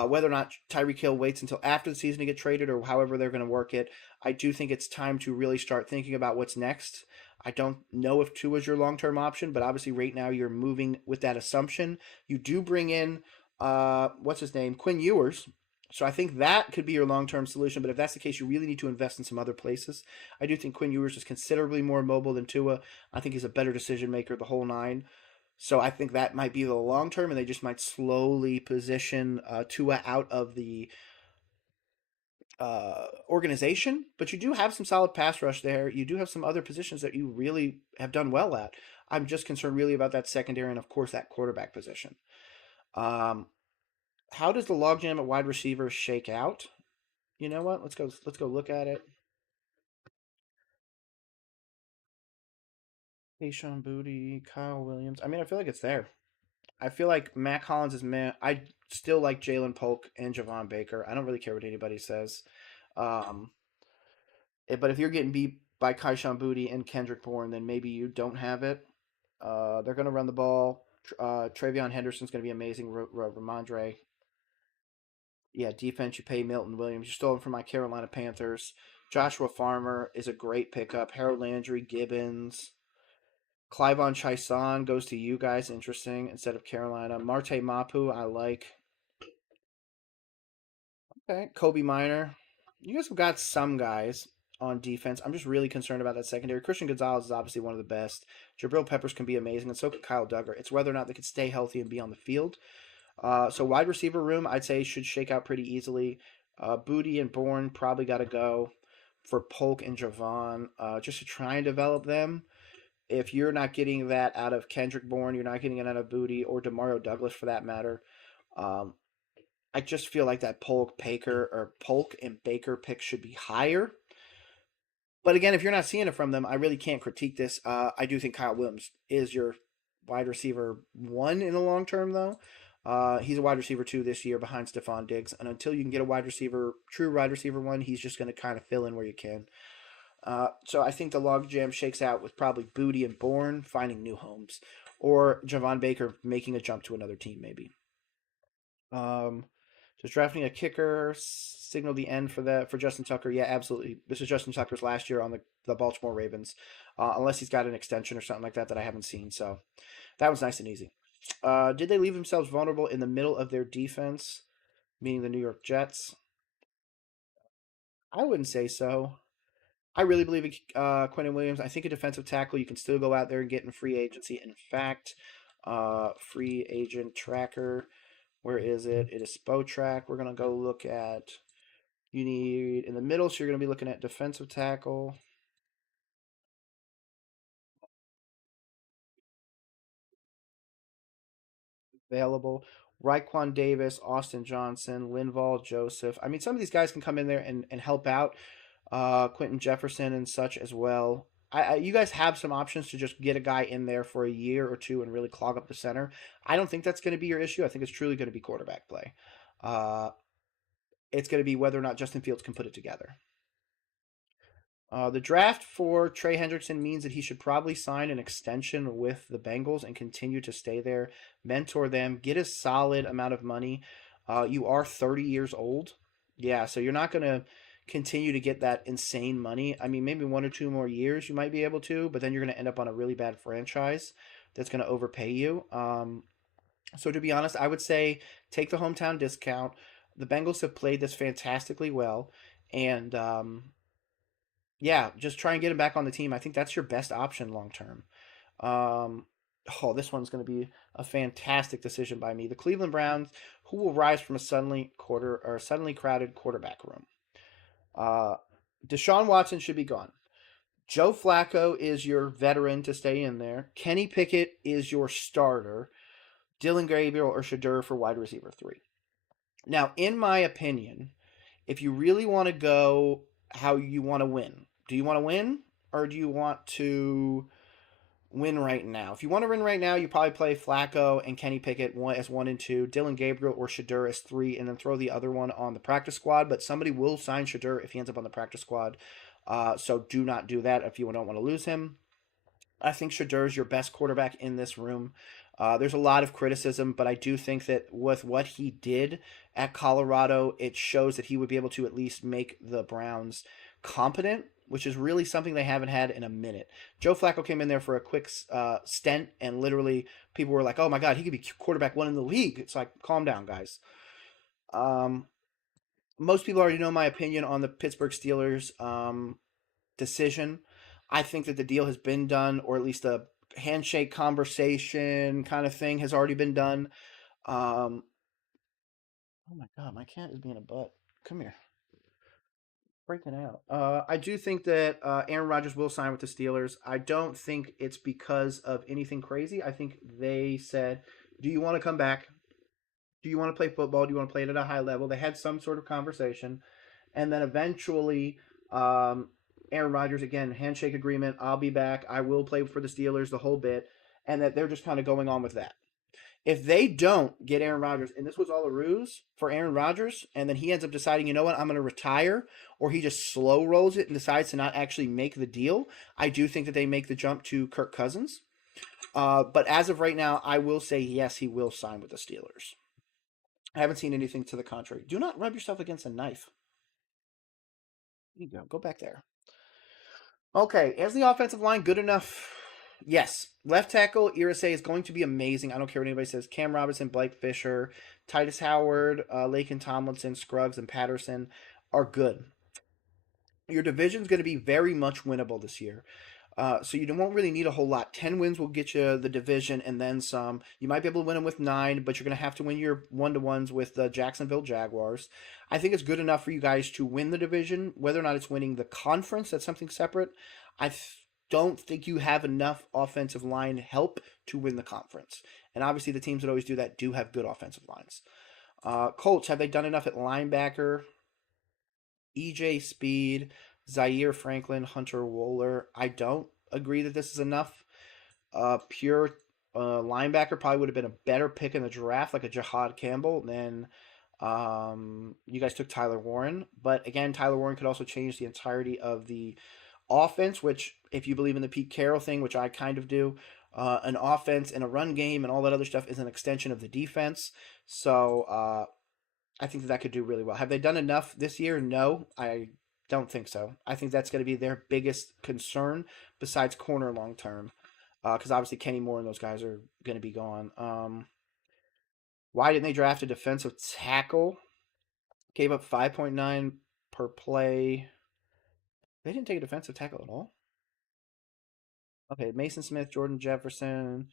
Whether or not Tyreek Hill waits until after the season to get traded or however they're going to work it, I do think it's time to really start thinking about what's next. I don't know if Tua is your long term option, but obviously right now you're moving with that assumption. You do bring in, what's his name, Quinn Ewers. So I think that could be your long term solution. But if that's the case, you really need to invest in some other places. I do think Quinn Ewers is considerably more mobile than Tua. I think he's a better decision maker, the whole nine. So I think that might be the long term, and they just might slowly position Tua out of the organization. But you do have some solid pass rush there. You do have some other positions that you really have done well at. I'm just concerned really about that secondary and, of course, that quarterback position. Um, how does the logjam at wide receiver shake out? You know what? Let's go. Let's go look at it. Keyshawn Booty, Kyle Williams. I mean, I feel like it's there. I feel like Matt Collins is man. I still like Jalen Polk and Javon Baker. I don't really care what anybody says. Um, but if you're getting beat by Keyshawn Booty and Kendrick Bourne, then maybe you don't have it. They're going to run the ball. Travion Henderson's going to be amazing. Ramondre. Yeah, defense, you pay Milton Williams. You stole him from my Carolina Panthers. Joshua Farmer is a great pickup. Harold Landry, Gibbons. Clivon Chaisson goes to you guys. Interesting. Instead of Carolina. Marte Mapu, I like. Okay. Kobe Minor. You guys have got some guys on defense. I'm just really concerned about that secondary. Christian Gonzalez is obviously one of the best. Jabril Peppers can be amazing, and so can Kyle Duggar. It's whether or not they can stay healthy and be on the field. So wide receiver room, I'd say should shake out pretty easily. Booty and Bourne probably got to go. for Polk and Javon, just to try and develop them. If you're not getting that out of Kendrick Bourne, you're not getting it out of Booty or Demario Douglas for that matter. Um, I just feel like that Polk and Baker pick should be higher. But again, if you're not seeing it from them, I really can't critique this. I do think Kyle Williams is your wide receiver one in the long term, though. He's a wide receiver two this year behind Stephon Diggs, and until you can get a true wide receiver one, he's just going to kind of fill in where you can. So I think the logjam shakes out with probably Booty and Bourne finding new homes, or Javon Baker making a jump to another team, maybe. Um, just drafting a kicker, signal the end for Justin Tucker. Yeah, absolutely. This is Justin Tucker's last year on the Baltimore Ravens, unless he's got an extension or something like that that I haven't seen. So that was nice and easy. Did they leave themselves vulnerable in the middle of their defense, meaning the New York Jets? I wouldn't say so. I really believe in Quentin Williams. I think a defensive tackle you can still go out there and get in free agency. In fact, free agent tracker. Where is it? It is Spotrac. We're gonna go look at. You need in the middle, so you're gonna be looking at defensive tackle available. Raekwon Davis, Austin Johnson, Linval Joseph. I mean, some of these guys can come in there and help out. Quentin Jefferson and such as well. You guys have some options to just get a guy in there for a year or two and really clog up the center. I don't think that's going to be your issue. I think it's truly going to be quarterback play. Uh, it's going to be whether or not Justin Fields can put it together. The draft for Trey Hendrickson means that he should probably sign an extension with the Bengals and continue to stay there, mentor them, get a solid amount of money. You are 30 years old. Yeah, so you're not going to continue to get that insane money. I mean, maybe 1 or 2 more years you might be able to, but then you're going to end up on a really bad franchise that's going to overpay you. So to be honest, I would say take the hometown discount. The Bengals have played this fantastically well, and yeah, just try and get him back on the team. I think that's your best option long term. Um, oh, this one's going to be a fantastic decision by me. The Cleveland Browns, who will rise from a suddenly crowded quarterback room. Uh, Deshaun Watson should be gone. Joe Flacco is your veteran to stay in there. Kenny Pickett is your starter. Dylan Gabriel or Shadur for wide receiver three. Now, in my opinion, if you really want to go how you want to win, do you want to win or do you want to win right now? If you want to win right now, you probably play Flacco and Kenny Pickett as 1 and 2, Dylan Gabriel or Shadur as 3, and then throw the other one on the practice squad. But somebody will sign Shadur if he ends up on the practice squad. So do not do that if you don't want to lose him. I think Shadur is your best quarterback in this room. There's a lot of criticism, but I do think that with what he did at Colorado, it shows that he would be able to at least make the Browns competent, which is really something they haven't had in a minute. Joe Flacco came in there for a quick stint, and literally people were like, "Oh my God, he could be quarterback one in the league." It's like, calm down, guys. Um, Most people already know my opinion on the Pittsburgh Steelers decision. I think that the deal has been done, or at least a handshake conversation kind of thing has already been done. Um, oh my God, my cat is being a butt. Come here, breaking out. I do think that Aaron Rodgers will sign with the Steelers. I don't think it's because of anything crazy. I think they said, "Do you want to come back? Do you want to play football? Do you want to play it at a high level?" They had some sort of conversation, and then eventually, Aaron Rodgers again handshake agreement. I'll be back. I will play for the Steelers the whole bit, and that they're just kind of going on with that. If they don't get Aaron Rodgers, and this was all a ruse for Aaron Rodgers, and then he ends up deciding, you know what, I'm going to retire, or he just slow rolls it and decides to not actually make the deal, I do think that they make the jump to Kirk Cousins. But as of right now, I will say yes, he will sign with the Steelers. I haven't seen anything to the contrary. Do not rub yourself against a knife. There you go. Go back there. Okay, is the offensive line good enough? Yes. Left tackle, Irisay is going to be amazing. I don't care what anybody says. Cam Robinson, Blake Fisher, Titus Howard, Laken Tomlinson, Scruggs, and Patterson are good. Your division's going to be very much winnable this year. So you won't really need a whole lot. 10 wins will get you the division and then some. You might be able to win them with 9, but you're going to have to win your one-to-ones with the Jacksonville Jaguars. I think it's good enough for you guys to win the division. Whether or not it's winning the conference, that's something separate. Don't think you have enough offensive line help to win the conference. And obviously, the teams that always do that do have good offensive lines. Colts, have they done enough at linebacker? EJ Speed, Zaire Franklin, Hunter Wohler. I don't agree that this is enough. Pure linebacker probably would have been a better pick in the draft, like a Jahad Campbell, than you guys took Tyler Warren. But again, Tyler Warren could also change the entirety of the offense, which, if you believe in the Pete Carroll thing, which I kind of do, an offense and a run game and all that other stuff is an extension of the defense. So I think that could do really well. Have they done enough this year? No, I don't think so. I think that's going to be their biggest concern besides corner long term, because obviously Kenny Moore and those guys are going to be gone. Why didn't they draft a defensive tackle? Gave up 5.9 per play. They didn't take a defensive tackle at all. Okay, Mason Smith, Jordan Jefferson,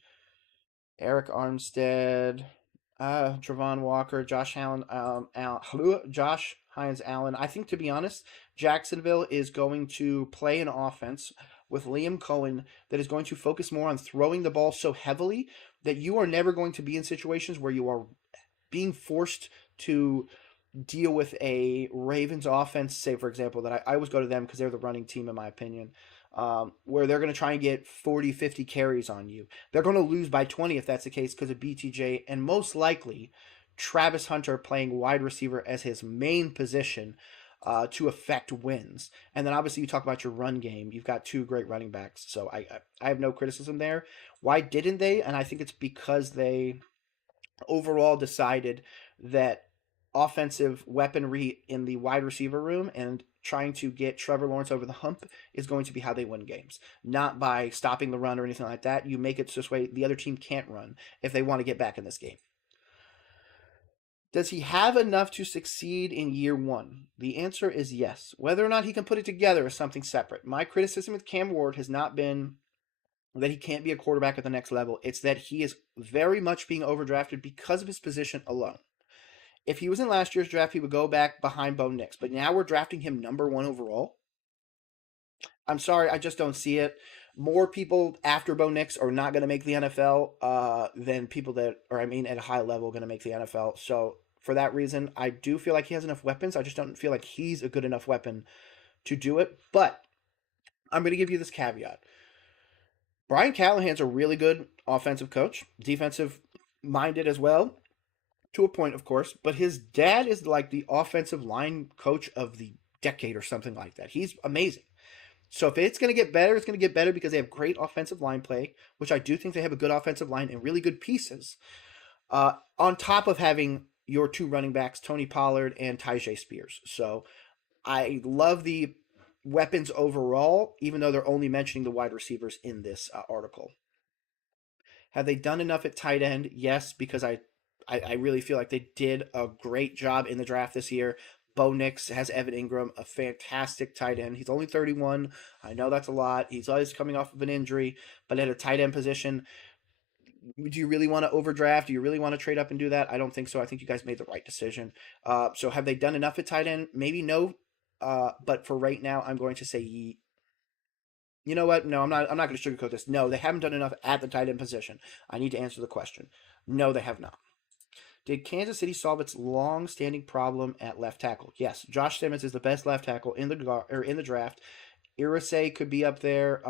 Eric Armstead, Travon Walker, Josh Allen, Josh Hines Allen. I think, to be honest, Jacksonville is going to play an offense with Liam Cohen that is going to focus more on throwing the ball so heavily that you are never going to be in situations where you are being forced to deal with a Ravens offense, say, for example, that I always go to them because they're the running team, in my opinion, where they're going to try and get 40, 50 carries on you. They're going to lose by 20 if that's the case because of BTJ, and most likely Travis Hunter playing wide receiver as his main position to affect wins. And then obviously you talk about your run game. You've got two great running backs, so I have no criticism there. Why didn't they? And I think it's because they overall decided that offensive weaponry in the wide receiver room and trying to get Trevor Lawrence over the hump is going to be how they win games. Not by stopping the run or anything like that. You make it this way the other team can't run if they want to get back in this game. Does he have enough to succeed in year one? The answer is yes. Whether or not he can put it together is something separate. My criticism with Cam Ward has not been that he can't be a quarterback at the next level. It's that he is very much being overdrafted because of his position alone. If he was in last year's draft, he would go back behind Bo Nix. But now we're drafting him number 1 overall. I'm sorry, I just don't see it. More people after Bo Nix are not going to make the NFL than people that, or I mean, at a high level, going to make the NFL. So for that reason, I do feel like he has enough weapons. I just don't feel like he's a good enough weapon to do it. But I'm going to give you this caveat. Brian Callahan's a really good offensive coach, defensive minded as well, to a point, of course, but his dad is like the offensive line coach of the decade or something like that. He's amazing. So if it's going to get better, it's going to get better because they have great offensive line play, which I do think they have a good offensive line and really good pieces. On top of having your two running backs, Tony Pollard and Tyjae Spears. So I love the weapons overall, even though they're only mentioning the wide receivers in this article. Have they done enough at tight end? Yes, because I really feel like they did a great job in the draft this year. Bo Nix has Evan Ingram, a fantastic tight end. He's only 31. I know that's a lot. He's always coming off of an injury, but at a tight end position, do you really want to overdraft? Do you really want to trade up and do that? I don't think so. I think you guys made the right decision. So have they done enough at tight end? Maybe no. But for right now, I'm going to say you know what? No, I'm not. I'm not going to sugarcoat this. No, they haven't done enough at the tight end position. I need to answer the question. No, they have not. Did Kansas City solve its long-standing problem at left tackle? Yes. Josh Simmons is the best left tackle in the draft. Irisay could be up there.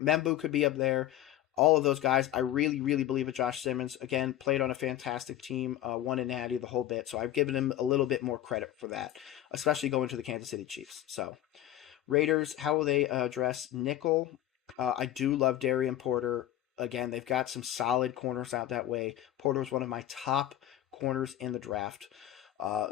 Membu could be up there. All of those guys, I really, really believe in Josh Simmons. Again, played on a fantastic team, won a natty the whole bit. So I've given him a little bit more credit for that, especially going to the Kansas City Chiefs. So Raiders, how will they address nickel? I do love Darian Porter. Again, they've got some solid corners out that way. Porter was one of my top corners in the draft.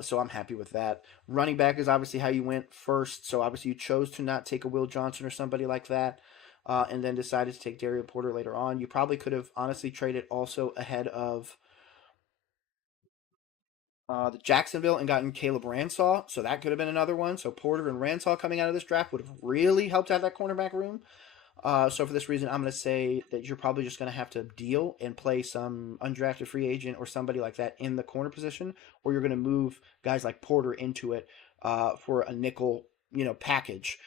So I'm happy with that. Running back is obviously how you went first. So obviously you chose to not take a Will Johnson or somebody like that. And then decided to take Darian Porter later on. You probably could have honestly traded also ahead of The Jacksonville and gotten Caleb Ransaw, so that could have been another one. So Porter and Ransaw coming out of this draft would have really helped out that cornerback room. So for this reason, I'm going to say that you're probably just going to have to deal and play some undrafted free agent or somebody like that in the corner position, or you're going to move guys like Porter into it for a nickel, package.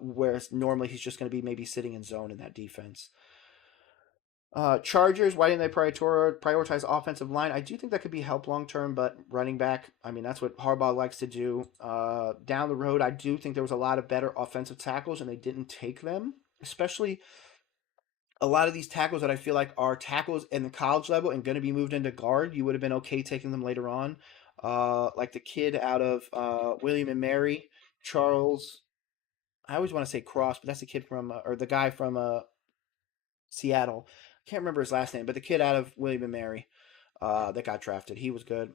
Whereas normally he's just going to be maybe sitting in zone in that defense. Chargers, why didn't they prioritize offensive line? I do think that could be help long term, but running back, I mean, that's what Harbaugh likes to do. Down the road, I do think there was a lot of better offensive tackles, and they didn't take them. Especially a lot of these tackles that I feel like are tackles in the college level and going to be moved into guard. You would have been okay taking them later on. Like the kid out of William and Mary, Charles. I always want to say Cross, but that's the kid from, or the guy from Seattle. I can't remember his last name, but the kid out of William and Mary that got drafted. He was good.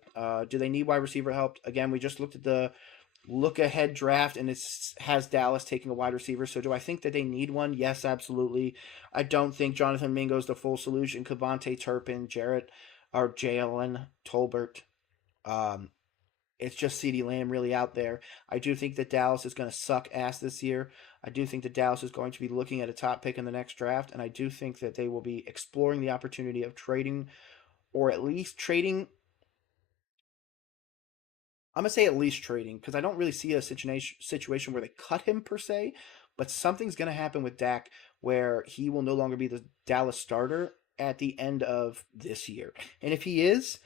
Do they need wide receiver help? Again, we just looked at the look ahead draft and it has Dallas taking a wide receiver. So do I think that they need one? Yes, absolutely. I don't think Jonathan Mingo is the full solution. Cavante Turpin, Jarrett, or Jalen Tolbert. Um, it's just CeeDee Lamb really out there. I do think that Dallas is going to suck ass this year. I do think that Dallas is going to be looking at a top pick in the next draft, and I do think that they will be exploring the opportunity of trading, or at least trading. I'm gonna say at least trading because I don't really see a situation where they cut him per se, but something's gonna happen with Dak where he will no longer be the Dallas starter at the end of this year. And if he is,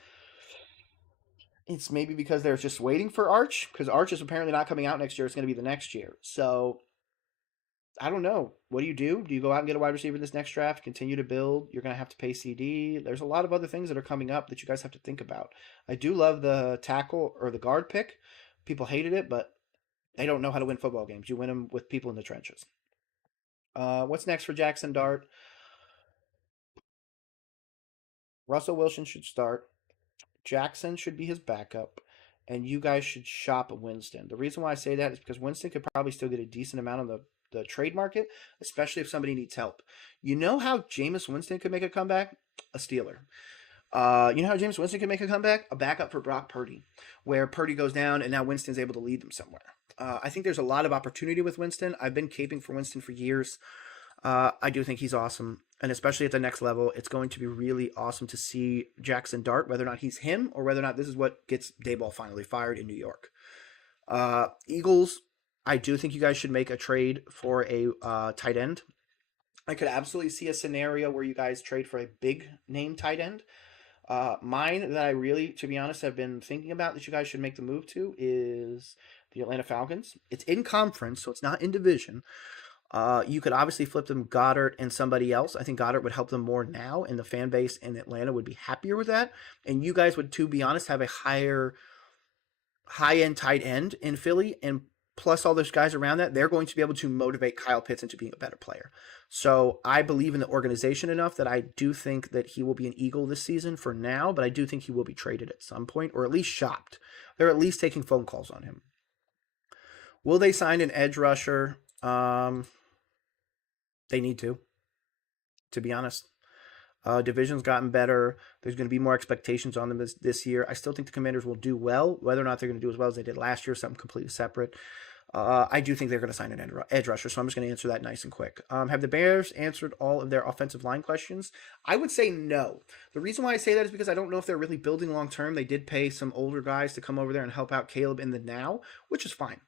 it's maybe because they're just waiting for Arch because Arch is apparently not coming out next year. It's going to be the next year. So I don't know. What do you do? Do you go out and get a wide receiver in this next draft? Continue to build? You're going to have to pay CD. There's a lot of other things that are coming up that you guys have to think about. I do love the tackle or the guard pick. People hated it, but they don't know how to win football games. You win them with people in the trenches. What's next for Jackson Dart? Russell Wilson should start. Jackson should be his backup, and you guys should shop Winston. The reason why I say that is because Winston could probably still get a decent amount on the trade market, especially if somebody needs help. You know how Jameis Winston could make a comeback? A Steeler. You know how James Winston can make a comeback? A backup for Brock Purdy, where Purdy goes down and now Winston's able to lead them somewhere. I think there's a lot of opportunity with Winston. I've been caping for Winston for years. I do think he's awesome. And especially at the next level, it's going to be really awesome to see Jackson Dart, whether or not he's him or whether or not this is what gets Dayball finally fired in New York. Eagles, I do think you guys should make a trade for a tight end. I could absolutely see a scenario where you guys trade for a big name tight end. Mine that I really, to be honest, have been thinking about that you guys should make the move to is the Atlanta Falcons. It's in conference, so it's not in division. You could obviously flip them Goddard and somebody else. I think Goddard would help them more now, and the fan base in Atlanta would be happier with that. And you guys would, to be honest, have a high-end tight end in Philly, and plus all those guys around that, they're going to be able to motivate Kyle Pitts into being a better player. So I believe in the organization enough that I do think that he will be an Eagle this season for now, but I do think he will be traded at some point, or at least shopped. They're at least taking phone calls on him. Will they sign an edge rusher? They need to be honest. Division's gotten better. There's going to be more expectations on them this year. I still think the Commanders will do well. Whether or not they're going to do as well as they did last year, something completely separate. I do think they're going to sign an edge rusher, so I'm just going to answer that nice and quick. Have the Bears answered all of their offensive line questions? I would say no. The reason why I say that is because I don't know if they're really building long term. They did pay some older guys to come over there and help out Caleb in the now, which is fine.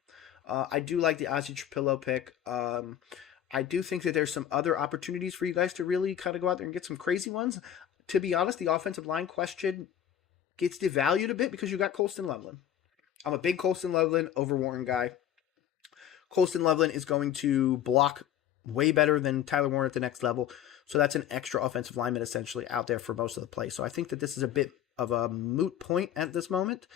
I do like the Ozzie Trapillo pick. I do think that there's some other opportunities for you guys to really kind of go out there and get some crazy ones. To be honest, the offensive line question gets devalued a bit because you got Colston Loveland. I'm a big Colston Loveland over Warren guy. Colston Loveland is going to block way better than Tyler Warren at the next level. So that's an extra offensive lineman essentially out there for most of the play. So I think that this is a bit of a moot point at this moment.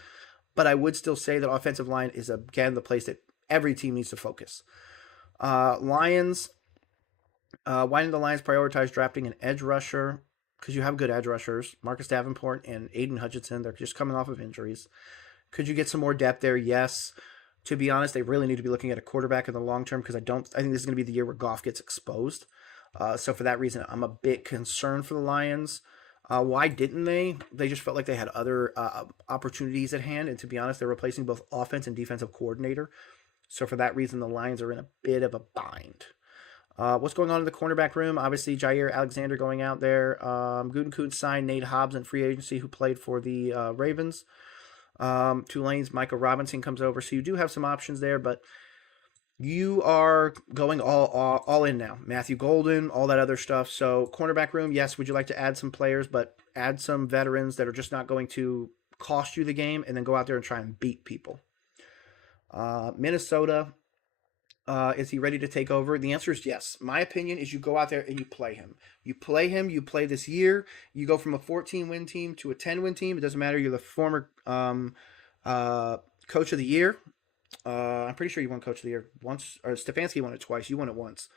But I would still say that offensive line is, again, the place that every team needs to focus. Lions. Why didn't the Lions prioritize drafting an edge rusher? Because you have good edge rushers. Marcus Davenport and Aiden Hutchinson, they're just coming off of injuries. Could you get some more depth there? Yes. To be honest, they really need to be looking at a quarterback in the long term because I think this is going to be the year where Goff gets exposed. So for that reason, I'm a bit concerned for the Lions. Why didn't they? They just felt like they had other opportunities at hand, and to be honest, they're replacing both offense and defensive coordinator. So for that reason, the Lions are in a bit of a bind. What's going on in the cornerback room? Obviously, Jair Alexander going out there. Gutekunst signed Nate Hobbs in free agency, who played for the Ravens. Tulane's Michael Robinson comes over, so you do have some options there, but you are going all in now. Matthew Golden, all that other stuff. So cornerback room, yes, would you like to add some players, but add some veterans that are just not going to cost you the game, and then go out there and try and beat people. Minnesota, is he ready to take over? The answer is yes. My opinion is you go out there and you play him. You play him. You play this year. You go from a 14-win team to a 10-win team. It doesn't matter. You're the former coach of the year. I'm pretty sure you won coach of the year once, or Stefanski won it twice. You won it once.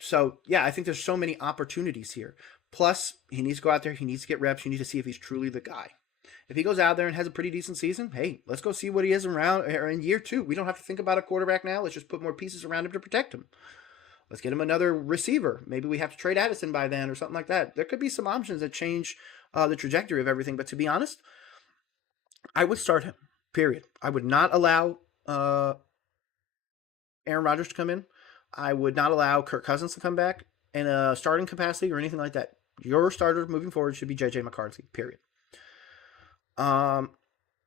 So yeah, I think there's so many opportunities here. Plus, he needs to go out there. He needs to get reps. You need to see if he's truly the guy. If he goes out there and has a pretty decent season, hey, let's go see what he is around in year 2. We don't have to think about a quarterback now. Let's just put more pieces around him to protect him. Let's get him another receiver. Maybe we have to trade Addison by then or something like that. There could be some options that change the trajectory of everything. But to be honest, I would start him, period. I would not allow Aaron Rodgers to come in. I would not allow Kirk Cousins to come back in a starting capacity or anything like that. Your starter moving forward should be J.J. McCarthy, period.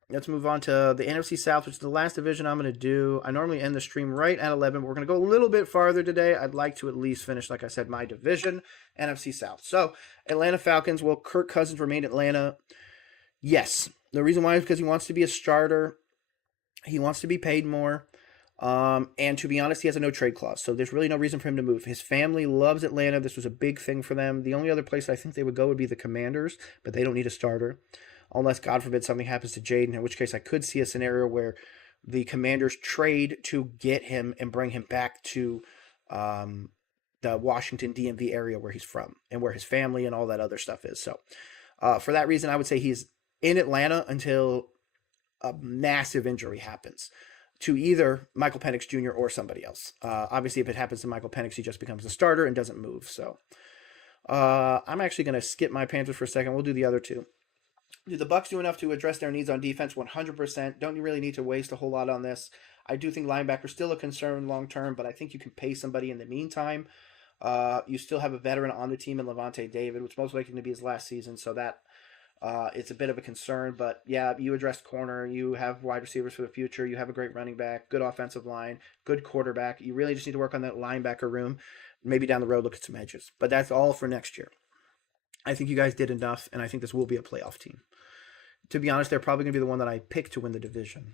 Let's move on to the NFC South, which is the last division I'm going to do. I normally end the stream right at 11, but we're going to go a little bit farther today. I'd like to at least finish, like I said, my division, NFC South. So, Atlanta Falcons, will Kirk Cousins remain Atlanta? Yes. The reason why is because he wants to be a starter. He wants to be paid more. And to be honest, he has a no trade clause, so there's really no reason for him to move. His family loves Atlanta. This was a big thing for them. The only other place I think they would go would be the Commanders, but they don't need a starter. Unless, God forbid, something happens to Jaden, in which case I could see a scenario where the Commanders trade to get him and bring him back to the Washington DMV area where he's from and where his family and all that other stuff is. So for that reason, I would say he's in Atlanta until a massive injury happens to either Michael Penix Jr. or somebody else. Obviously, if it happens to Michael Penix, he just becomes a starter and doesn't move. So I'm actually going to skip my Panthers for a second. We'll do the other two. Do the Bucs do enough to address their needs on defense? 100%. Don't you really need to waste a whole lot on this? I do think linebacker's still a concern long term, but I think you can pay somebody in the meantime. You still have a veteran on the team in Levante David, which most likely going to be his last season, so that it's a bit of a concern. But yeah, you addressed corner. You have wide receivers for the future. You have a great running back, good offensive line, good quarterback. You really just need to work on that linebacker room. Maybe down the road, look at some edges. But that's all for next year. I think you guys did enough, and I think this will be a playoff team. To be honest, they're probably going to be the one that I pick to win the division.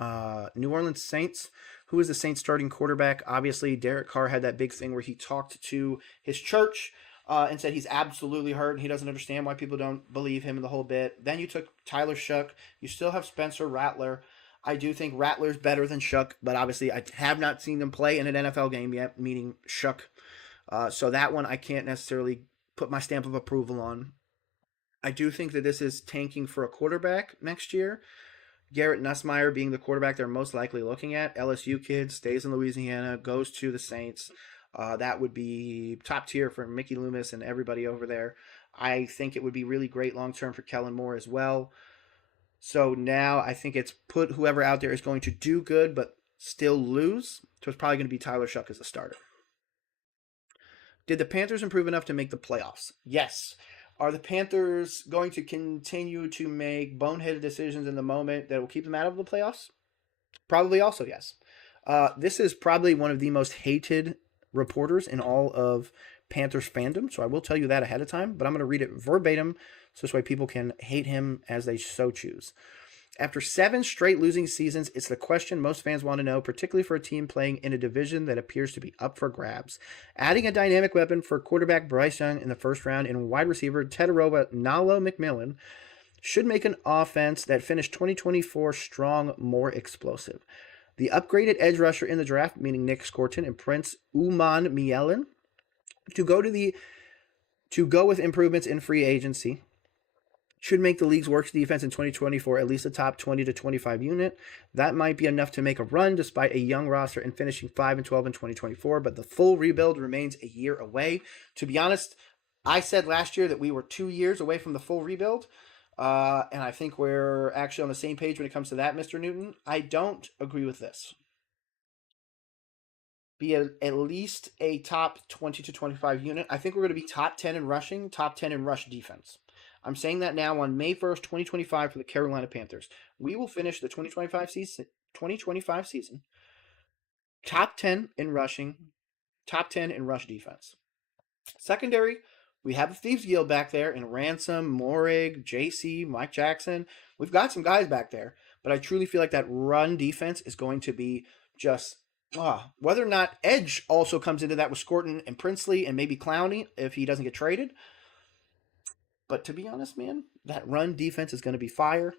New Orleans Saints. Who is the Saints starting quarterback? Obviously, Derek Carr had that big thing where he talked to his church and said he's absolutely hurt and he doesn't understand why people don't believe him in the whole bit. Then you took Tyler Shuck. You still have Spencer Rattler. I do think Rattler's better than Shuck, but obviously I have not seen them play in an NFL game yet, meaning Shuck. So that one I can't necessarily put my stamp of approval on. I do think that this is tanking for a quarterback next year. Garrett Nussmeier being the quarterback they're most likely looking at. LSU kid, stays in Louisiana, goes to the Saints. That would be top tier for Mickey Loomis and everybody over there. I think it would be really great long-term for Kellen Moore as well. So now I think it's put whoever out there is going to do good but still lose. So it's probably going to be Tyler Shuck as a starter. Did the Panthers improve enough to make the playoffs? Yes. Are the Panthers going to continue to make boneheaded decisions in the moment that will keep them out of the playoffs? Probably also, yes. This is probably one of the most hated reporters in all of Panthers fandom, so I will tell you that ahead of time, but I'm going to read it verbatim so this way people can hate him as they so choose. After 7 straight losing seasons, it's the question most fans want to know, particularly for a team playing in a division that appears to be up for grabs. Adding a dynamic weapon for quarterback Bryce Young in the first round and wide receiver Tedorova Nalo McMillan should make an offense that finished 2024 strong more explosive. The upgraded edge rusher in the draft, meaning Nick Scorton and Prince Uman Mielen, to go with improvements in free agency, should make the league's worst defense in 2024 at least a top 20 to 25 unit. That might be enough to make a run despite a young roster and finishing 5-12 in 2024, but the full rebuild remains a year away. To be honest, I said last year that we were 2 years away from the full rebuild. And I think we're actually on the same page when it comes to that, Mr. Newton. I don't agree with this. Be at least a top 20 to 25 unit. I think we're going to be top 10 in rushing, top 10 in rush defense. I'm saying that now on May 1st, 2025 for the Carolina Panthers. We will finish the 2025 season top 10 in rushing, top 10 in rush defense. Secondary, we have a Thieves Guild back there in Ransom, Morig, JC, Mike Jackson. We've got some guys back there, but I truly feel like that run defense is going to be just whether or not Edge also comes into that with Scorton and Princely and maybe Clowney if he doesn't get traded. But to be honest, man, that run defense is going to be fire.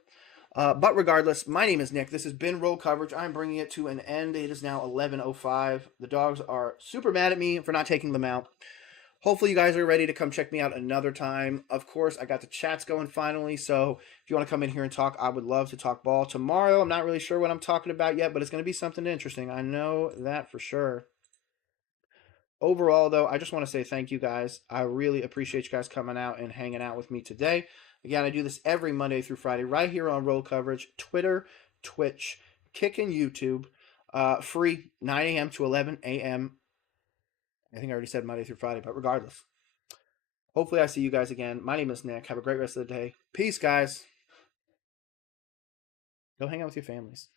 But regardless, my name is Nick. This has been Roll Coverage. I'm bringing it to an end. It is now 11:05. The dogs are super mad at me for not taking them out. Hopefully, you guys are ready to come check me out another time. Of course, I got the chats going finally. So if you want to come in here and talk, I would love to talk ball. Tomorrow, I'm not really sure what I'm talking about yet, but it's going to be something interesting. I know that for sure. Overall, though, I just want to say thank you guys. I really appreciate you guys coming out and hanging out with me today. Again, I do this every Monday through Friday right here on Roll Coverage, Twitter, Twitch, Kick, and YouTube. Free 9 a.m. to 11 a.m. I think I already said Monday through Friday, but regardless. Hopefully, I see you guys again. My name is Nick. Have a great rest of the day. Peace, guys. Go hang out with your families.